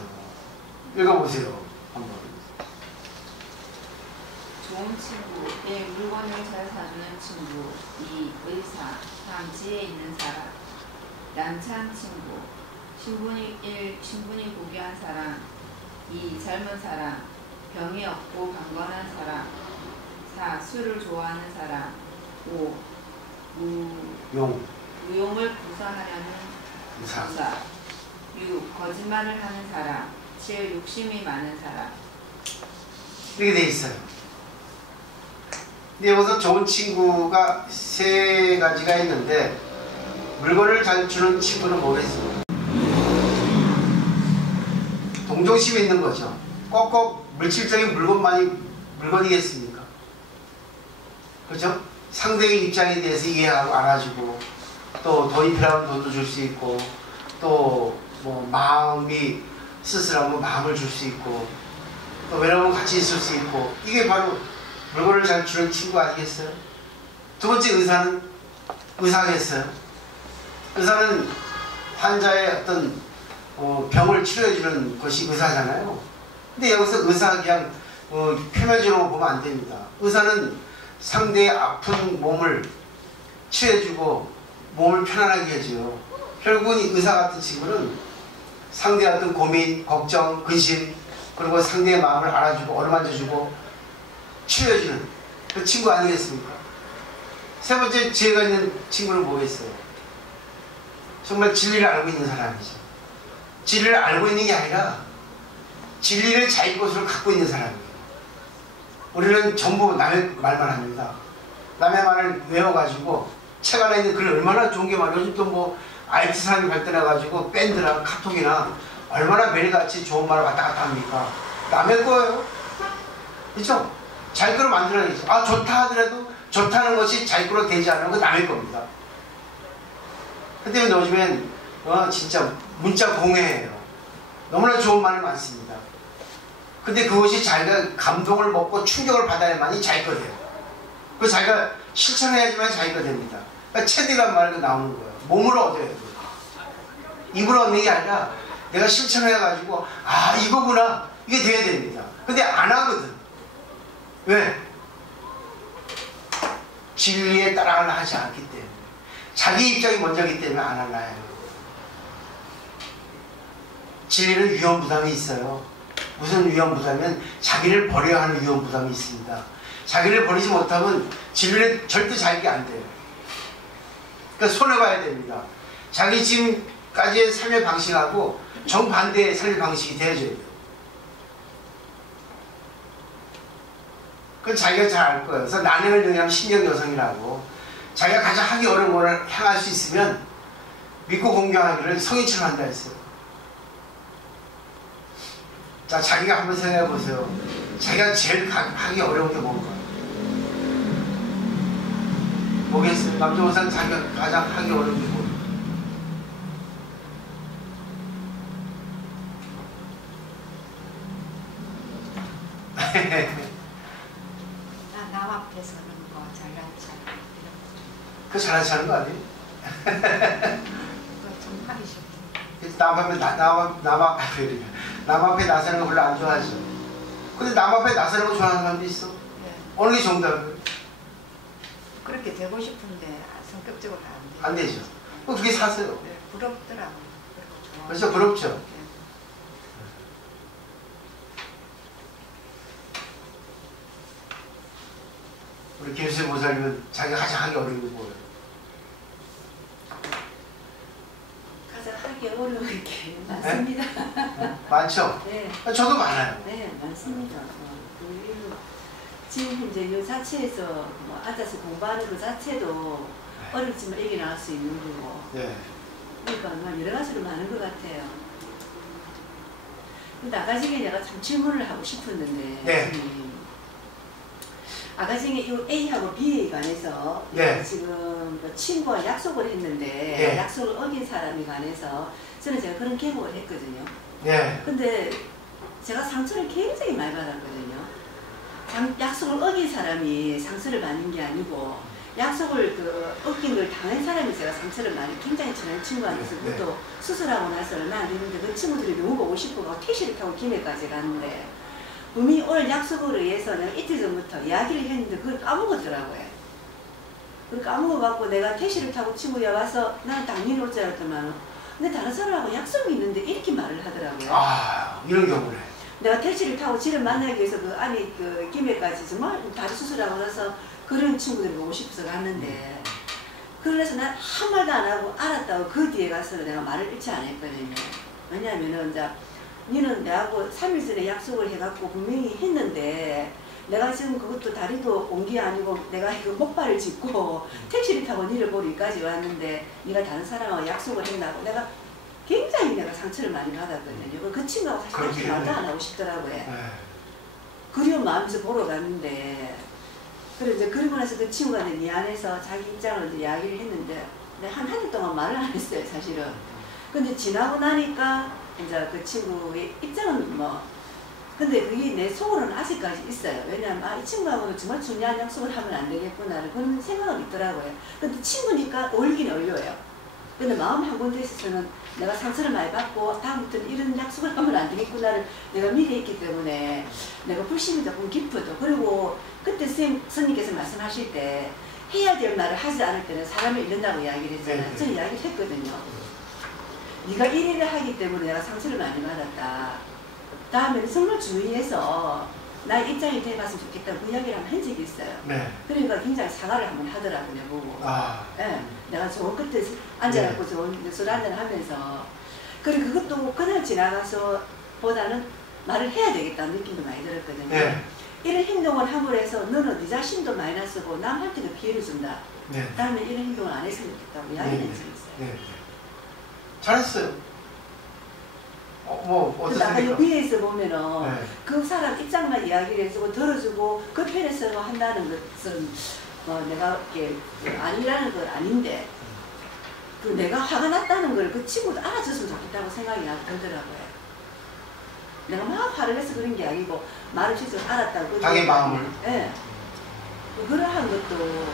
읽어보세요. 한번. 좋은 친구, 1. 물건을 잘 사주는 친구. 2. 의사. 3. 지혜 있는 사람. 난처한 친구. 신분이 고귀한 사람. 2. 젊은 사람. 병이 없고 강건한 사람. 4. 술을 좋아하는 사람. 5. 무용을 구사하려는 부사. 6. 거짓말을 하는 사람. 7. 욕심이 많은 사람. 이렇게 돼 있어요. 근데 여기서 좋은 친구가 세 가지가 있는데 물건을 잘 주는 친구는 뭐겠어요? 동정심이 있는 거죠. 꼭꼭 물질적인 물건이겠습니까? 그렇죠? 상대의 입장에 대해서 이해하고 알아주고 또 돈이 필요하면 돈도 줄 수 있고 또 뭐 마음이 쓸쓸하면 마음을 줄 수 있고 또 외로우면 같이 있을 수 있고 이게 바로 물건을 잘 주는 친구 아니겠어요? 두 번째 의사는 의사겠어요? 의사는 환자의 어떤 병을 치료해주는 것이 의사잖아요. 근데 여기서 의사 그냥 표면적으로 보면 안 됩니다. 의사는 상대의 아픈 몸을 치료해주고 몸을 편안하게 해줘요. 결국은 이 의사 같은 친구는 상대의 어떤 고민, 걱정, 근심 그리고 상대의 마음을 알아주고 어루만져주고 치료해주는 그 친구 아니겠습니까? 세 번째 지혜가 있는 친구는 뭐겠어요? 정말 진리를 알고 있는 사람이죠. 진리를 알고 있는 게 아니라 진리를 자기 것으로 갖고 있는 사람이에요. 우리는 전부 남의 말만 합니다. 남의 말을 외워가지고 책 안에 있는 글 얼마나 좋은 게 많아요. 요즘 또 뭐 IT 산업이 발전해가지고 밴드나 카톡이나 얼마나 매일같이 좋은 말을 왔다 갔다 합니까? 남의 거예요. 그렇죠? 자기 거로 만들어야겠죠. 아 좋다 하더라도 좋다는 것이 자기 거로 되지 않으면 그 남의 겁니다. 근데 요즘엔 진짜 문자 공해예요. 너무나 좋은 말이 많습니다. 근데 그것이 자기가 감동을 먹고 충격을 받아야만이 자기 거 돼요. 그 자기가 실천해야지만 자기 거 됩니다. 그러니까 책이란 말이 나오는 거예요. 몸으로 얻어야 돼요. 입으로 얻는 게 아니라 내가 실천해가지고 아 이거구나 이게 돼야 됩니다. 근데 안 하거든. 왜? 진리에 따라가려 하지 않기 때문에 자기 입장이 먼저기 때문에 안 하나요. 진리는 위험부담이 있어요. 무슨 위험부담이면 자기를 버려야 하는 위험부담이 있습니다. 자기를 버리지 못하면 진리는 절대 자기가 안 돼요. 그러니까 손해봐야 됩니다. 자기 지금까지의 삶의 방식하고 정반대의 삶의 방식이 되어줘야 돼요. 그건 자기가 잘 알 거예요. 그래서 난행을 영위하면 신경 여성이라고 자기가 가장 하기 어려운 거를 향할 수 있으면 믿고 공경하기를 성인처럼 한다 했어요. 자, 자기가 한번 생각해 보세요. 자기가 제일 하기 어려운 게 뭔가? 뭐겠어요? 남자호사는 자기가 가장 하기 어려운 게 뭐예요? 남 앞에서는 뭐 잘나지 않고 그거 잘하지 않은 거 아니에요? 그거 좀 하기 싫고 남 앞에 나서는 거 별로 안 좋아하죠. 근데 남 앞에 나서는 거 좋아하는 사람도 있어. 네. 어느 게 정답이에요? 그렇게 되고 싶은데 성격적으로 안 돼. 안 되죠. 그게 사세요. 네, 부럽더라고요. 그리고 그렇죠? 부럽죠? 네. 우리 김수희 모사님은 자기가 가장 하기 어려운 게 뭐예요? 가장 하기 어려운 게 많습니다. 많죠? 네, 저도 많아요. 네, 많습니다. 지금 이제 이 자체에서 뭐 앉아서 공부하는 그 자체도 어렵지만 이겨 나갈 수 있는 거고. 네. 그러니까 뭐 여러 가지로 많은 것 같아요. 근데 아까 전에 내가 좀 질문을 하고 싶었는데, 네. 아까 전에 이 A하고 B에 관해서 네. 지금 그 친구와 약속을 했는데 네. 약속을 어긴 사람에 관해서 저는 제가 그런 경험을 했거든요. 네. 근데 제가 상처를 굉장히 많이 받았거든요. 약속을 어긴 사람이 상처를 받는 게 아니고 약속을 어긴 걸 당한 사람이 제가 상처를 많이 굉장히 친한 친구한테서 네. 그것도 수술하고 나서 얼마 안 됐는데 그 친구들이 너무 보고 싶고 택시를 타고 김해까지 갔는데 분명히 오늘 약속을 위해서 내가 이틀 전부터 이야기를 했는데 그걸 까먹었더라고요. 그걸 까먹어갖고 내가 택시를 타고 친구야 와서 나는 당연히 올 줄 알았더만 근데 다른 사람하고 약속이 있는데 이렇게 말을 하더라고요. 아, 이런 경우네. 내가 택시를 타고 지를 만나기 위해서 그 안에 그 김해까지 정말 다리 수술하고 나서 그런 친구들이 보고 싶어서 갔는데 그래서 난 한 말도 안 하고 알았다고 그 뒤에 가서 내가 말을 잃지 않았거든요. 왜냐하면은 이제 니는 내하고 3일 전에 약속을 해갖고 분명히 했는데 내가 지금 그것도 다리도 온 게 아니고 내가 이거 목발을 짚고 택시를 타고 니를 보러 여기까지 왔는데 니가 다른 사람하고 약속을 했나고 내가 굉장히 내가 상처를 많이 받았거든요. 그 친구하고 사실 다시 말도 안 하고 싶더라고요. 네. 그리운 마음에서 보러 갔는데 그래 이제 그리고 나서 그 친구가 미안해서 자기 입장을 이야기를 했는데 내가 한 달 동안 말을 안 했어요 사실은. 근데 지나고 나니까 이제 그 친구의 입장은 뭐 근데 그게 내 속으로는 아직까지 있어요. 왜냐하면 아, 이 친구하고는 정말 중요한 약속을 하면 안 되겠구나 그런 생각은 있더라고요. 근데 친구니까 어울긴 어울려요. 근데 마음 한 군데 있어서는 내가 상처를 많이 받고 다음부터는 이런 약속을 하면 안 되겠구나를 내가 미리 했기 때문에 내가 불신이 조금 깊어도 그리고 그때 스님께서 말씀하실 때 해야 될 말을 하지 않을 때는 사람을 잃는다고 이야기를 했잖아요. 네. 저는 이야기를 했거든요. 네가 일일을 하기 때문에 내가 상처를 많이 받았다. 다음에는 정말 주의해서 나의 입장이 돼봤으면 좋겠다고 그 이야기를 한번 한 적이 있어요. 네. 그러니까 굉장히 사과를 한번 하더라고요, 보고. 아. 예, 내가 좋은 끝에 앉아갖고 네. 좋은 술 한잔 하면서. 그리고 그것도 그날 지나가서 보다는 말을 해야 되겠다는 느낌도 많이 들었거든요. 네. 이런 행동을 함으로 해서 너는 네 자신도 마이너스고 남한테도 피해를 준다. 네. 다음에 이런 행동을 안 했으면 좋겠다고 이야기를 네. 했어요. 네. 잘했어요. 뭐 근데 아까 어떻습니까? 여기에서 보면은 네. 그 사람 입장만 이야기를 해주고 들어주고 그 편에서 한다는 것은 내가 이렇게 아니라는 건 아닌데 그 내가 화가 났다는 걸 그 친구도 알아줬으면 좋겠다고 생각이 들더라고요. 내가 막 화를 내서 그런 게 아니고 말을 실수 알았다고. 자기 마음을. 네. 그러한 것도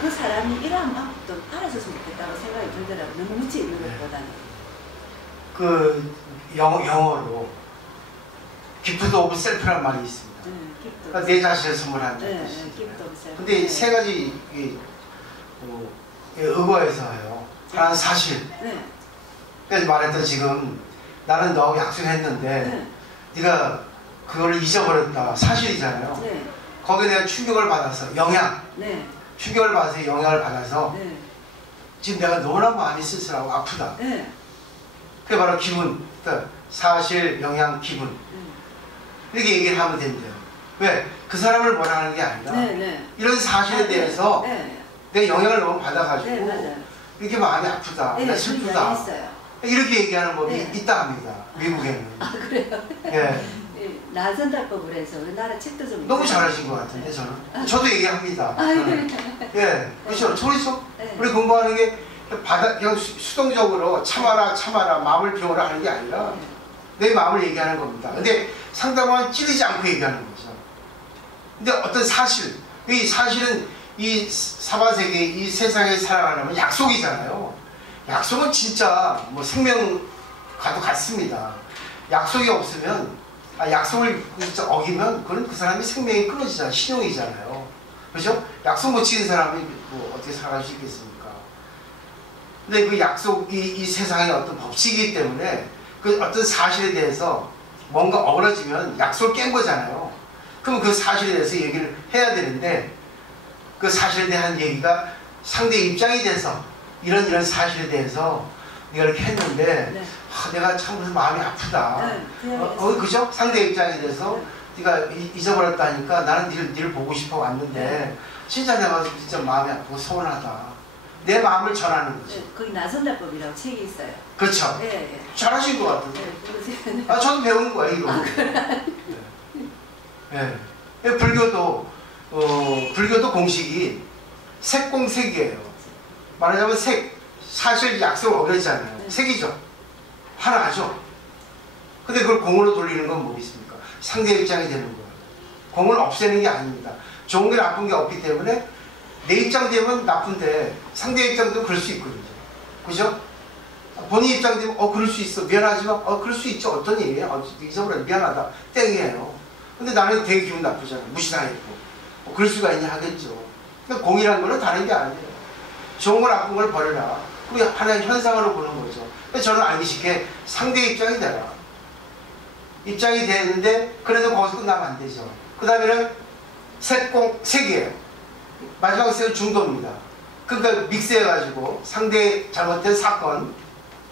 그 사람이 이러한 마음도 알아줬으면 좋겠다고 생각이 들더라고요. 너무 무지 있는 것보다는. 그 영어로 기프트 오브 셀프란 말이 있습니다. 그러니까 내 자신을 선물한다는 뜻입니다. 기프트 오브 셀프. 근데 세 가지 의거에서요. 하나는 사실. 네. 그래서 말했던 지금 나는 너하고 약속했는데 네. 네가 그걸 잊어버렸다. 사실이잖아요. 네. 거기에 내가 충격을 받아서 네. 충격을 받아서 영향을 받아서 네. 지금 내가 너무나 마음이 쓸쓸하고 아프다. 네. 그게 바로 기분. 그러니까 사실, 영향, 기분. 이렇게 얘기를 하면 된대요. 왜? 그 사람을 원하는 게 아니라 네. 이런 사실에 대해서 네. 내 영향을 너무 받아가지고 네, 맞아요. 이렇게 마음이 아프다. 네, 나 슬프다. 했어요. 이렇게 얘기하는 법이 네. 있다 합니다. 미국에는. 아, 그래요? 예. 나전달법을 해서 우리나라 책도 좀 너무 잘하신 것 같은데 저는. 저도 얘기합니다. 예. 그렇죠. 소리소. 네. 우리 공부하는 게 그냥 수동적으로 참아라 마음을 비워라 하는 게 아니라 내 마음을 얘기하는 겁니다. 근데 상대방은 찌르지 않고 얘기하는 거죠. 근데 어떤 사실, 이 사실은 이 사바세계, 이 세상에 살아가려면 약속이잖아요. 약속은 진짜 뭐 생명과도 같습니다. 약속이 없으면, 약속을 진짜 어기면 그건 그 사람이 생명이 끊어지잖아요. 신용이잖아요. 그죠? 약속 못 지킨 사람이 뭐 어떻게 살아갈 수 있겠습니까? 근데 그 약속이 이 세상의 어떤 법칙이기 때문에 그 어떤 사실에 대해서 뭔가 어그러지면 약속을 깬 거잖아요. 그럼 그 사실에 대해서 얘기를 해야 되는데 그 사실에 대한 얘기가 상대 입장이 돼서 이런 사실에 대해서 내가 이렇게 했는데 내가 참 무슨 마음이 아프다. 그죠? 상대 입장에 대해서 네가 잊어버렸다니까 나는 니를 보고 싶어 왔는데 진짜 내가 진짜 마음이 아프고 서운하다. 내 마음을 전하는 거죠. 거기 나선달법이라고 책이 있어요. 그렇죠. 네. 잘하신 것 같은데. 저는 배운 거예요, 이거. 네. 불교도 공식이 색공색이에요. 말하자면 사실 약속을 어겼잖아요. 색이죠. 하나죠. 근데 그걸 공으로 돌리는 건 뭐겠습니까? 상대 입장이 되는 거예요. 공을 없애는 게 아닙니다. 좋은 게 나쁜 게 없기 때문에 내 입장 되면 나쁜데 상대 입장도 그럴 수 있거든요. 그죠? 본인 입장 되면 그럴 수 있어. 미안하지만 그럴 수 있죠. 어떤 일이에요? 잊어버려. 미안하다. 땡이에요. 근데 나는 되게 기분 나쁘잖아요. 무시당했고. 그럴 수가 있냐 하겠죠. 그러니까 공이라는 거는 다른 게 아니에요. 좋은 거 나쁜 걸 버려라. 그게 하나의 현상으로 보는 거죠. 그래서 저는 알기 쉽게 상대 입장이 되라. 입장이 되는데 그래도 거기서 끝나면 안 되죠. 그 다음에는 색이에요. 마지막 색은 중도입니다. 그러니까 믹스해가지고 상대의 잘못된 사건,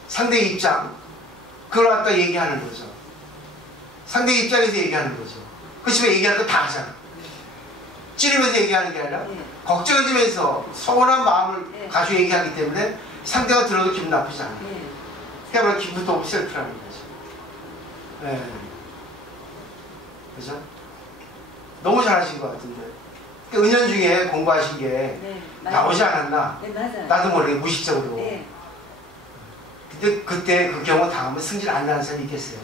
상대의 입장, 그걸 갖다 얘기하는 거죠. 상대의 입장에서 얘기하는 거죠. 그치만 얘기할 거 다 하잖아. 찌르면서 얘기하는 게 아니라 걱정해주면서 서운한 마음을 가지고 얘기하기 때문에 상대가 들어도 기분 나쁘지 않아요. 그게 바로 기프트 오브 셀프라는 거죠. 네. 그죠? 너무 잘하신 것 같은데. 은연중에 공부하신 게 나오지 않았나? 네, 맞아요. 나도 모르게 무의식적으로. 네. 근데 그때 그 경우 당하면 승질 안 나는 사람이 있겠어요.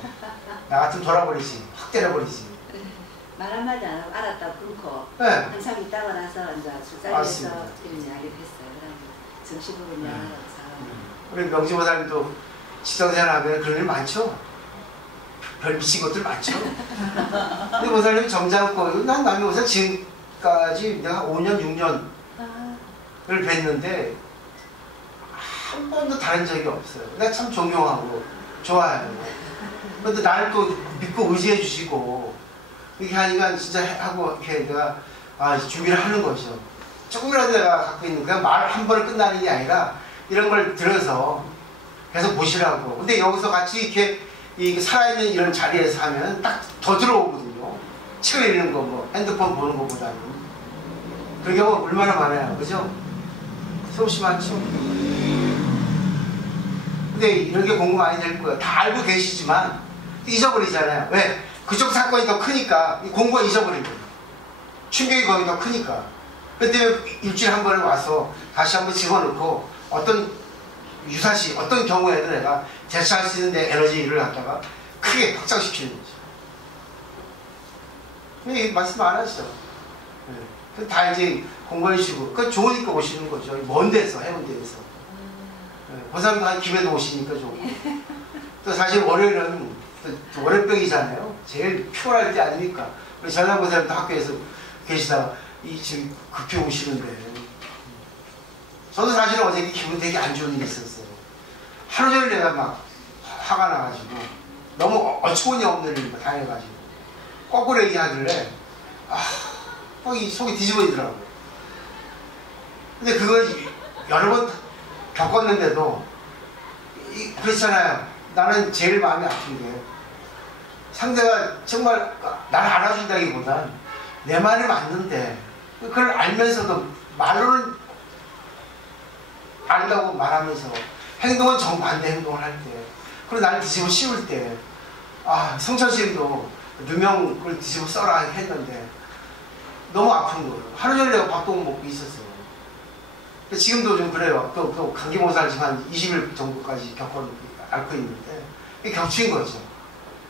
나 같으면 돌아버리지. 확 때려버리지. 말 한마디 안 하고 알았다고 끊고 네. 한참 있다가 나서 이제 술자리에서 맞습니다. 이런 이야기를 했어요. 그럼 정식으로 미안하다고 사과하고. 우리 명지보살님도 직장생활 하면 그런 일 많죠? 별 미친 것들 많죠? 근데 보살님이 점잖고, 난 남의 보살 지금까지 내가 5년, 6년을 뵀는데 한 번도 다른 적이 없어요. 내가 참 존경하고 좋아해요. 근데 나를 또 믿고 의지해 주시고 이렇게 하니까 진짜 하고 이렇게 내가 준비를 하는 거죠. 조금이라도 내가 갖고 있는 그냥 말 한 번에 끝나는 게 아니라 이런 걸 들어서 계속 보시라고. 근데 여기서 같이 이렇게 이 살아있는 이런 자리에서 하면 딱 더 들어오거든요. 책을 읽는 거, 뭐 핸드폰 보는 것보다는. 그런 경우가 얼마나 많아요, 그죠? 수없이 많죠. 근데 이런 게 공부 많이 될 거예요. 다 알고 계시지만 잊어버리잖아요. 왜? 그쪽 사건이 더 크니까 공부가 잊어버린 거예요. 충격이 거기 더 크니까. 그때 일주일에 한 번에 와서 다시 한번 집어넣고 어떤 유사시, 어떤 경우에도 내가 대처할 수 있는 내 에너지를 갖다가 크게 확장시키는 거죠. 근데 말씀 안 하시죠. 네. 다 이제 공부하시고, 그 좋으니까 오시는 거죠. 먼 데서, 해운대에서. 네. 보상도 김에도 오시니까 좋고. 또 사실 월요일은 또 월요병이잖아요. 제일 피곤할 때 아닙니까? 우리 전남고사님도 학교에서 계시다가 지금 급히 오시는데. 저도 사실은 어제 기분 되게 안 좋은 일이 있었어요. 하루 종일 내가 막 화가 나가지고 너무 어처구니 없는 일을 당해가지고 거꾸로 얘기하길래 속이 뒤집어지더라고요. 근데 그걸 여러 번 겪었는데도 그렇잖아요. 나는 제일 마음이 아픈 게 상대가 정말 나를 알아준다기보단 내 말이 맞는데 그걸 알면서도 말로는 안다고 말하면서 행동은 정반대 행동을 할 때, 그리고 나를 뒤집어 씌울 때, 성철씨도 누명을 뒤집어 써라 했는데 너무 아픈 거예요. 하루 종일 내가 밥도 못 먹고 있었어요. 지금도 좀 그래요. 또 감기몸살 지금 한 20일 정도까지 앓고 있는데 이게 겹친 거죠.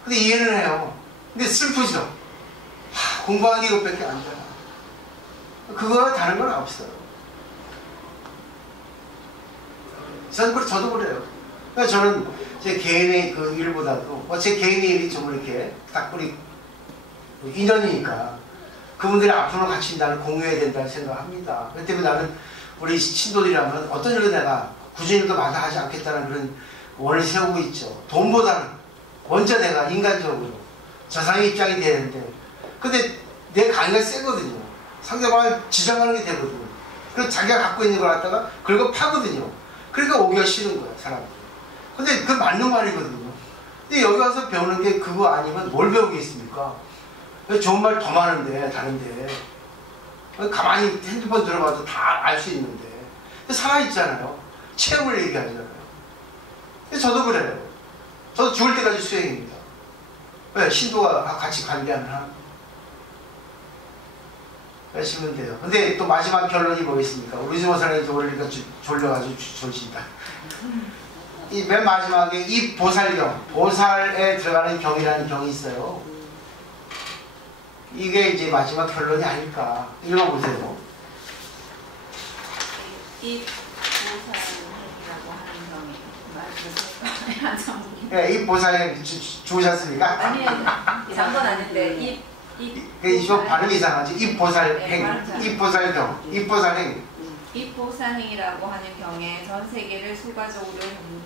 근데 이해는 해요. 근데 슬프죠. 공부하는 게 이것밖에 안 되나. 그거와 다른 건 없어요. 저도 그래요. 그러니까 저는 제 개인의 그 일보다도 제 개인의 일이 좀 이렇게 딱 우리 인연이니까 그분들의 아픔을 같이 나는 공유해야 된다는 생각을 합니다. 그렇기 때문에 나는 우리 신도들이라면 어떤 일도 내가 굳은 일도 마다하지 않겠다는 그런 원을 세우고 있죠. 돈보다는 먼저 내가 인간적으로 저상의 입장이 되는데, 근데 내 강의가 세거든요. 상대방을 지정하는 게 되거든요. 그래서 자기가 갖고 있는 걸 갖다가 긁어 파거든요. 그러니까 오기가 싫은 거예요, 사람들이. 근데 그건 맞는 말이거든요. 근데 여기 와서 배우는 게 그거 아니면 뭘 배우겠습니까? 좋은 말 더 많은데, 다른데. 가만히 핸드폰 들어봐도 다 알 수 있는데. 살아있잖아요. 체험을 얘기하잖아요. 근데 저도 그래요. 저도 죽을 때까지 수행입니다. 왜? 신도가 같이 관대하면 하는 하시면 돼요. 근데 또 마지막 결론이 뭐겠습니까? 우리 주모사님이 오르니까 졸려가지고 졸신다. 이 맨 마지막에 이 보살경, 보살에 들어가는 경이라는 경이 있어요. 이게 이제 마지막 결론이 아닐까. 읽어보세요. 이 보살이라고 하는 경이 네, 이 보살경 주우셨습니까? 아니에요. 장건 아닌데 이거 발음이 이상하지. 입보살행, 입보살경, 입보살행. 입보살행이라고 하는 경에 전 세계를 소가적으로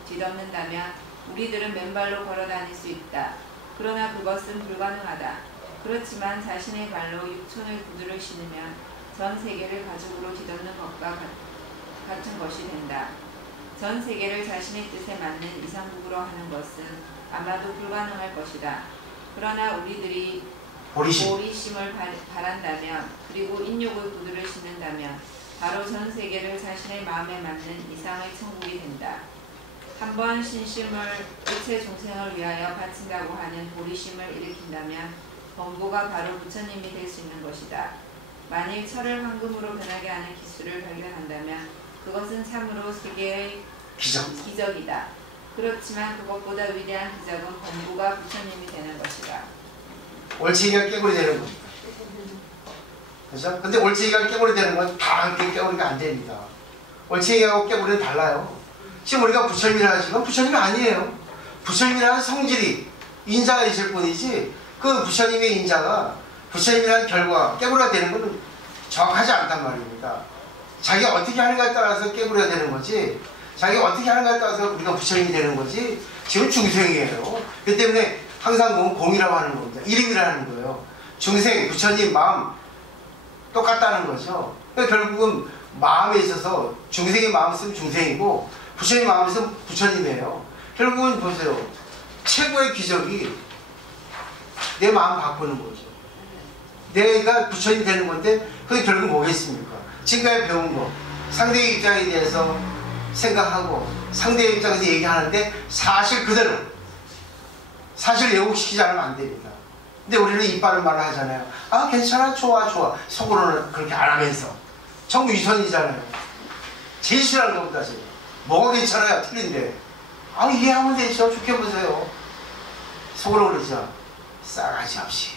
뒤덮는다면 우리들은 맨발로 걸어 다닐 수 있다. 그러나 그것은 불가능하다. 그렇지만 자신의 발로 육촌을 구두를 신으면 전 세계를 가죽으로 뒤덮는 것과 같은 것이 된다. 전 세계를 자신의 뜻에 맞는 이상국으로 하는 것은 아마도 불가능할 것이다. 그러나 우리들이 보리심을 바란다면, 그리고 인욕의 구두를 신는다면 바로 전 세계를 자신의 마음에 맞는 이상의 천국이 된다. 한번 신심을 일체 종생을 위하여 바친다고 하는 보리심을 일으킨다면 범부가 바로 부처님이 될 수 있는 것이다. 만일 철을 황금으로 변하게 하는 기술을 발견한다면 그것은 참으로 세계의 기적이다. 그렇지만 그것보다 위대한 기적은 범부가 부처님이 되는 것이다. 올챙이가 깨구리 되는 겁니다. 그렇죠? 근데 올챙이가 깨구리 되는 건 다 함께 깨구리가 안 됩니다. 올챙이하고 깨구리는 달라요. 지금 우리가 부처님이라 하지만 부처님이 아니에요. 부처님이라는 성질이 인자가 있을 뿐이지, 그 부처님의 인자가 부처님이라는 결과 깨구리가 되는 것은 정확하지 않단 말입니다. 자기가 어떻게 하는가에 따라서 깨구리가 되는 거지, 자기가 어떻게 하는가에 따라서 우리가 부처님이 되는 거지, 지금 중생이에요. 그렇기 때문에 항상 보면 공이라고 하는 겁니다. 이름이라는 거예요. 중생, 부처님 마음 똑같다는 거죠. 그러니까 결국은 마음에 있어서 중생의 마음 쓰면 중생이고 부처님 마음에 있으면 부처님이에요. 결국은 보세요. 최고의 기적이 내 마음 바꾸는 거죠. 내가 부처님 되는 건데 그게 결국 뭐겠습니까? 지금까지 배운 거 상대의 입장에 대해서 생각하고 상대의 입장에서 얘기하는데 사실 그대로 사실 왜곡시키지 않으면 안 됩니다. 근데 우리는 입 바른 말을 하잖아요. 아 괜찮아 좋아 좋아 속으로는 그렇게 안 하면서 전부 위선이잖아요. 제일 싫어하는 것보다 지금 뭐가 괜찮아요 틀린데 아 이해하면 되죠 좋게 보세요. 속으로 그러죠. 싸가지 없이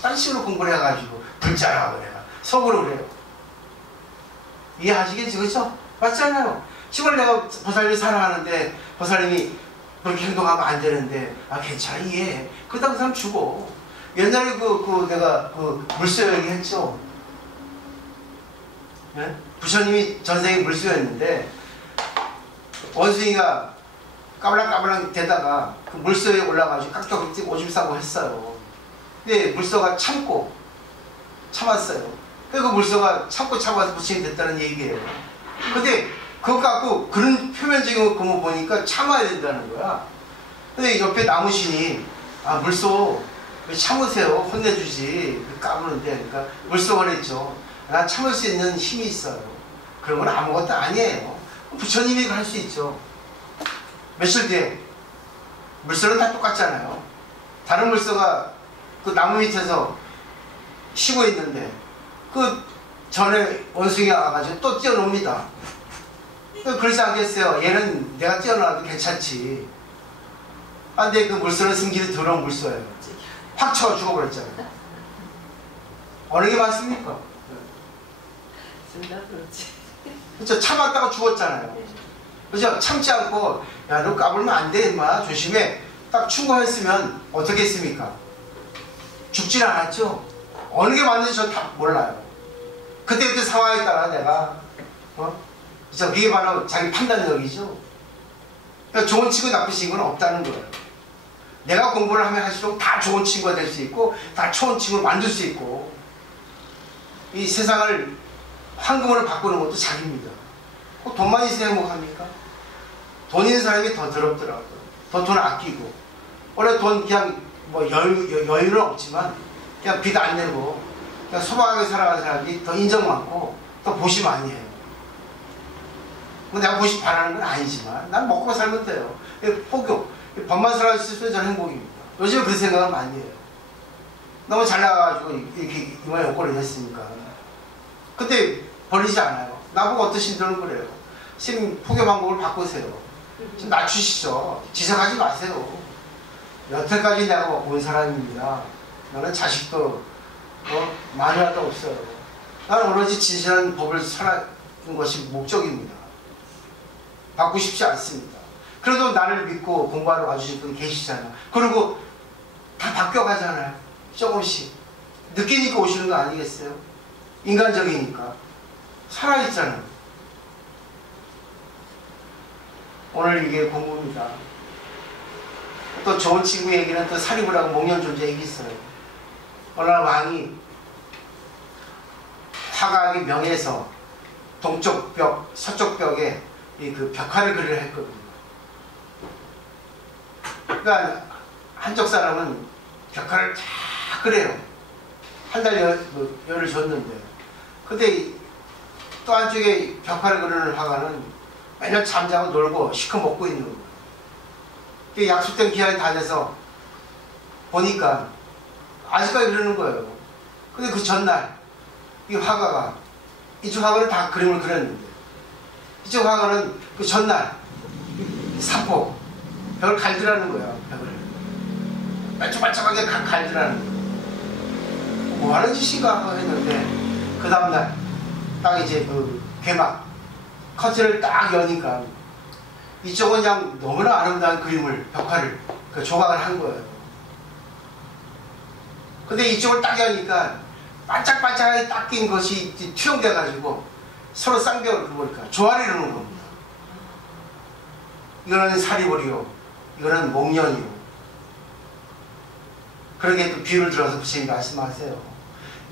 딴 식으로 공부를 해가지고 불자라고 내가 속으로 그래요. 이해하시겠지 그죠? 맞잖아요. 지금 내가 보살님을 사랑하는데 보살님이 그렇게 행동하면 안 되는데 아 괜찮아 이해해. 그러다 그 사람 죽어. 옛날에 내가 물소 얘기했죠. 네? 부처님이 전생에 물소였는데 원숭이가 까불랑까불랑 대다가 그 물소에 올라가지고 깍둑 오줌 싸고 했어요. 근데 물소가 참았어요. 그 물소가 참아서 부처님이 됐다는 얘기예요. 근데 그거 갖고 그런 표면적인 거 보니까 참아야 된다는 거야. 근데 옆에 나무신이 아 물소 왜 참으세요 혼내주지 까부는데 그러니까 물소가 그랬죠. 난 참을 수 있는 힘이 있어요. 그런 건 아무것도 아니에요. 부처님이 할 수 있죠. 며칠 뒤에 물소는 다 똑같잖아요. 다른 물소가 그 나무 밑에서 쉬고 있는데 그 전에 원숭이가 와가지고 또 뛰어놉니다. 그러지 않겠어요. 얘는 내가 뛰어나도 괜찮지. 아, 근데 그 물소는 승질이 더러운 물소예요. 확 쳐가 죽어버렸잖아요. 어느 게 맞습니까? 그렇죠. 참았다가 죽었잖아요. 그죠? 참지 않고 야 너 까불면 안 돼 임마 조심해 딱 충고했으면 어떻게 했습니까? 죽진 않았죠. 어느 게 맞는지 저 다 몰라요. 그때 상황에 따라 내가 그죠? 그게 바로 자기 판단력이죠. 그러니까 좋은 친구 나쁜 친구는 없다는 거예요. 내가 공부를 하면 할수록 다 좋은 친구가 될 수 있고 다 좋은 친구를 만들 수 있고 이 세상을 황금으로 바꾸는 것도 자기입니다. 꼭 돈만 있으면 행복합니까? 돈 있는 사람이 더 더럽더라고요. 더 돈 아끼고 원래 돈 그냥 뭐 여유는 없지만 그냥 빚 안 내고 그냥 소박하게 살아가는 사람이 더 인정 많고 더 보시 많이 해요. 뭐 내가 보시 바라는 건 아니지만 난 먹고 살면 돼요. 포교 법만 살아갈 수 있으면 저는 행복입니다. 요즘 그 생각을 많이 해요. 너무 잘 나가가지고 이렇게 이마에 욕걸을 했으니까 근데 버리지 않아요. 나보고 어떠신들은 그래요. 지금 포교 방법을 바꾸세요. 좀 낮추시죠. 지적하지 마세요. 여태까지 내가 온 사람입니다. 나는 자식도 마누라도 없어요. 나는 오로지 진실한 법을 설하는 것이 목적입니다. 바꾸고 싶지 않습니다. 그래도 나를 믿고 공부하러 와주신 분이 계시잖아요. 그리고 다 바뀌어가잖아요. 조금씩. 느끼니까 오시는 거 아니겠어요? 인간적이니까. 살아있잖아요. 오늘 이게 공부입니다. 또 좋은 친구 얘기는 또 사리부라고 목련존재 얘기 있어요. 어느 날 왕이 화각의 명에서 동쪽 벽, 서쪽 벽에 그 벽화를 그리려 했거든요. 그러니까 한쪽 사람은 벽화를 다 그려요. 한 달 열을 줬는데 근데 또 한쪽에 벽화를 그리는 화가는 맨날 잠자고 놀고 시커 먹고 있는 거예요. 약속된 기한이 다 돼서 보니까 아직까지 그러는 거예요. 근데 그 전날 이 화가가 이쪽 화가는 다 그림을 그렸는데 이쪽 화가는 그 전날 사포 벽을 갈더라는 거예요. 벽을 반짝반짝하게 갈더라는 거예요. 뭐 하는 짓인가 했는데 그 다음날 딱 이제 그 개막 커튼을 딱 여니까 이쪽은 그냥 너무나 아름다운 그림을 벽화를 그 조각을 한 거예요. 근데 이쪽을 딱 여니까 반짝반짝하게 딱 낀 것이 투영돼 가지고 서로 쌍벽을 뭐랄까 조화를 이루는 겁니다. 이거는 사리보리요, 이거는 목련이요. 그렇게 또 비유를 들어서 부처님 말씀하세요.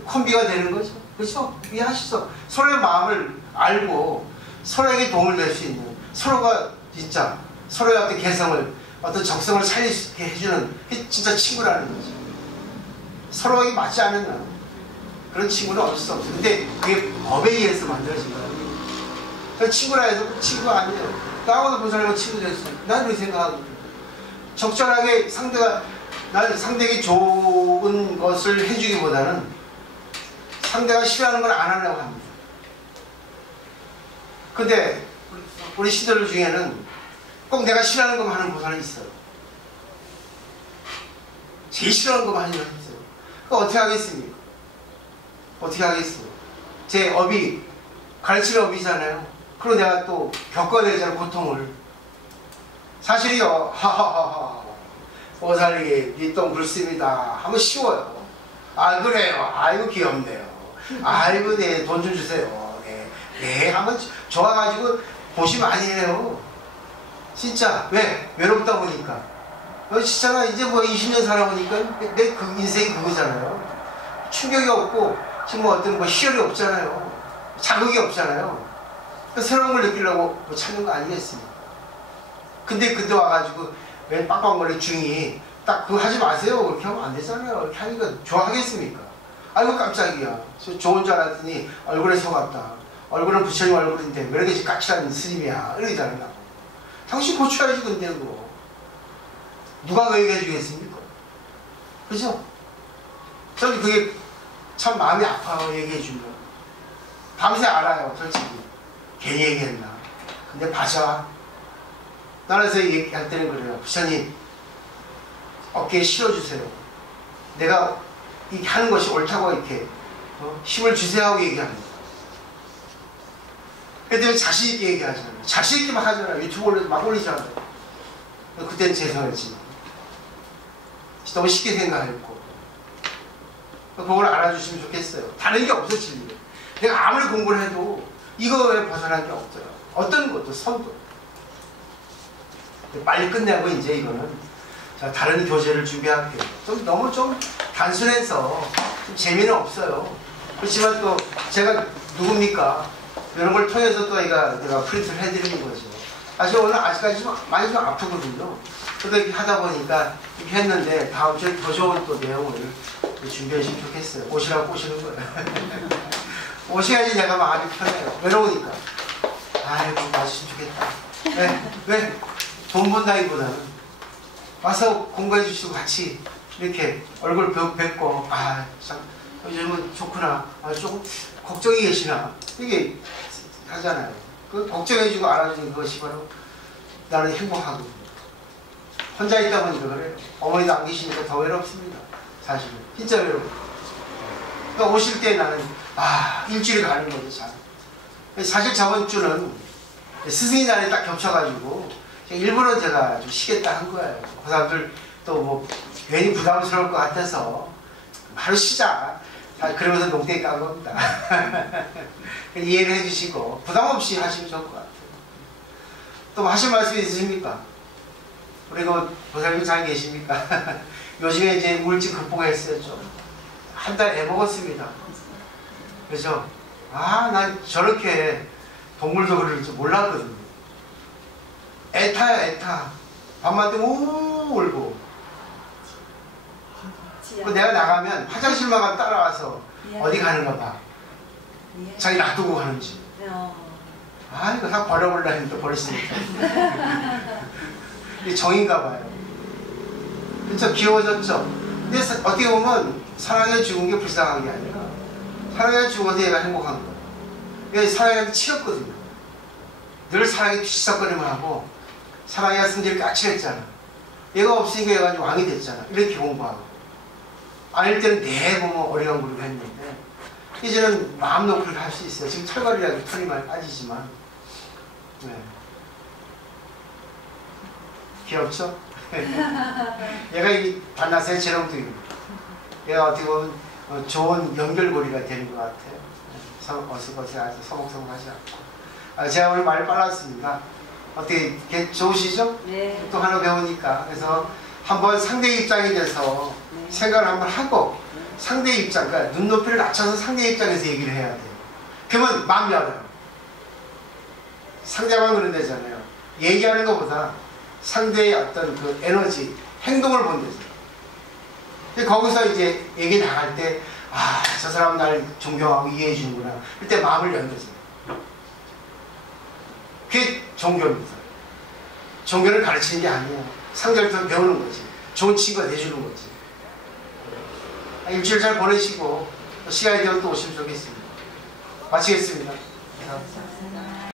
콤비가 되는 거죠. 그렇죠? 이해하시죠? 서로의 마음을 알고 서로에게 도움을 낼 수 있는 서로가 진짜 서로의 어떤 개성을 어떤 적성을 살릴 수 있게 해주는 그게 진짜 친구라는 거죠. 서로에게 맞지 않으면 그런 친구는 얻을 수 없어요. 근데 그게 법에 의해서 만들어진 거예요. 친구라 해서 친구가 아니에요. 나하고도 본 사람은 친구 됐어. 난 그렇게 생각하고 적절하게 난 상대에게 좋은 것을 해주기보다는 상대가 싫어하는 걸 안 하려고 합니다. 근데 우리 시들 중에는 꼭 내가 싫어하는 것만 하는 보살이 있어요. 제일 싫어하는 것만 하는 사람이 있어요. 그거 어떻게 하겠습니까? 어떻게 하겠어요? 제 업이 가르치는 업이잖아요. 그리고 내가 또 겪어야 되잖아요, 고통을. 사실이요, 하하하하, 보살이 니똥 굵습니다 하면 쉬워요. 아, 그래요. 아이고, 귀엽네요. 아이고, 네, 돈 좀 주세요. 네, 하면 좋아가지고 보시면 많이 해요. 진짜. 왜? 외롭다 보니까. 진짜 이제 뭐 20년 살아보니까 내 그 인생이 그거잖아요. 충격이 없고, 지금 뭐 어떤 뭐 희열이 없잖아요. 자극이 없잖아요. 새로운 걸 느끼려고 뭐 찾는 거 아니겠습니까? 근데 와가지고 왜 빡빡머리 중이 딱 그거 하지 마세요. 그렇게 하면 안 되잖아요. 이렇게 하니까 좋아하겠습니까? 아이고 깜짝이야. 좋은 줄 알았더니 얼굴에 속았다. 얼굴은 부처님 얼굴인데 왜 이렇게 까칠한 스님이야. 이러잖아요. 당신 고쳐야지 근데 그거. 누가 그 얘기 해주겠습니까? 그죠? 저는 그게 참 마음이 아파요. 얘기해주면. 밤새 알아요. 솔직히. 괜히 얘기했나. 근데 맞아. 나라에서 얘기할 때는 그래요. 부처님 어깨에 실어주세요. 내가 이렇게 하는 것이 옳다고 이렇게 힘을 주세요 하고 얘기합니다. 그때 자신 있게 얘기하잖아요. 자신 있게 막 하잖아요. 유튜브 올려도 막 올리잖아요. 그때는 죄송했지만 너무 쉽게 생각했고 그걸 알아주시면 좋겠어요. 다른 게 없어 진리. 내가 아무리 공부를 해도 이거에 벗어난 게 없어요. 어떤 것도 선도. 빨리 끝내고 이제 이거는 자, 다른 교재를 준비할게요. 너무 좀 단순해서 좀 재미는 없어요. 그렇지만 또 제가 누굽니까? 이런 걸 통해서 또 내가 프린트를 해드리는 거죠. 사실 오늘 아직까지 좀 많이 좀 아프거든요. 그래도 이렇게 하다 보니까 이렇게 했는데 다음 주에 더 좋은 또 내용을 준비하시면 좋겠어요. 오시라고 꼬시는 거예요. 오셔야지 내가 마음이 편해요. 외로우니까. 아이고 와주시면 좋겠다. 왜? 돈 번다기보다는 와서 공부해 주시고 같이 이렇게 얼굴 뵙고 참 요즘은 좋구나. 조금 걱정이 계시나. 이게 하잖아요. 그 걱정해주고 알아주는 것이 바로 나는 행복하거든요. 혼자 있다 보니까 그래요. 어머니도 안 계시니까 더 외롭습니다. 사실은. 진짜 외로워요. 그러니까 오실 때 나는 일주일에 가는 거죠. 잘. 사실 저번 주는 스승의 날에 딱 겹쳐가지고 일부러 제가 좀 쉬겠다 한 거예요. 그 사람들 또 뭐 괜히 부담스러울 것 같아서 바로 쉬자. 그러면서 농땡이 깐 겁니다. 이해를 해주시고 부담 없이 하시면 좋을 것 같아요. 또 뭐 하실 말씀 있으십니까? 그리고 보살님 잘 계십니까? 요즘에 이제 우울증 극복했어요. 좀 한 달 애 먹었습니다. 그래서 난 저렇게 동물도 그럴 줄 몰랐거든요. 애타요 애타. 밤만 되면 우 울고. 내가 나가면 화장실만 가면 따라와서 어디 가는가 봐. 자기 놔두고 가는지. 이거 다 버려버리려 했는데 버렸으니까. 이게 정인가 봐요. 그쵸? 귀여워졌죠? 근데 어떻게 보면 사랑에 죽은 게 불쌍한 게 아니라 사랑에 죽어서 얘가 행복한 거예요. 얘가 사랑에 치렀거든요. 늘 사랑에 뒤치석거리만 하고 사랑이가 성질이 까칠했잖아. 얘가 없으니까 얘가 왕이 됐잖아. 이렇게 공부하고. 아닐 때는 대부분 어리광부리고 했는데 이제는 마음 놓고 할 수 있어요. 지금 털거리라도 털이 많이 빠지지만. 네. 귀엽죠? 얘가 이 반나사의 재롱둥이입니다. 얘가 어떻게 보면 좋은 연결고리가 되는 것 같아요. 어슷어슷 아주 서먹서먹하지 않고. 제가 오늘 말이 빨랐습니다. 어떻게 좋으시죠? 네. 또 하나 배우니까. 그래서 한번 상대 입장이 돼서 생각을 한번 하고 상대 입장, 그러니까 눈높이를 낮춰서 상대 입장에서 얘기를 해야 돼요. 그러면 마음이 알아요. 상대방 그런 데잖아요. 얘기하는 것보다 상대의 어떤 그 에너지, 행동을 본대죠. 근데 거기서 이제 얘기 나갈 때, 아, 저 사람 날 존경하고 이해해 주는구나. 그때 마음을 연대죠. 그게 종교입니다. 종교를 가르치는 게 아니에요. 상대를 배우는 거지. 좋은 친구가 돼주는 거지. 일주일 잘 보내시고, 시간이 되면 또 오시면 좋겠습니다. 마치겠습니다. 감사합니다.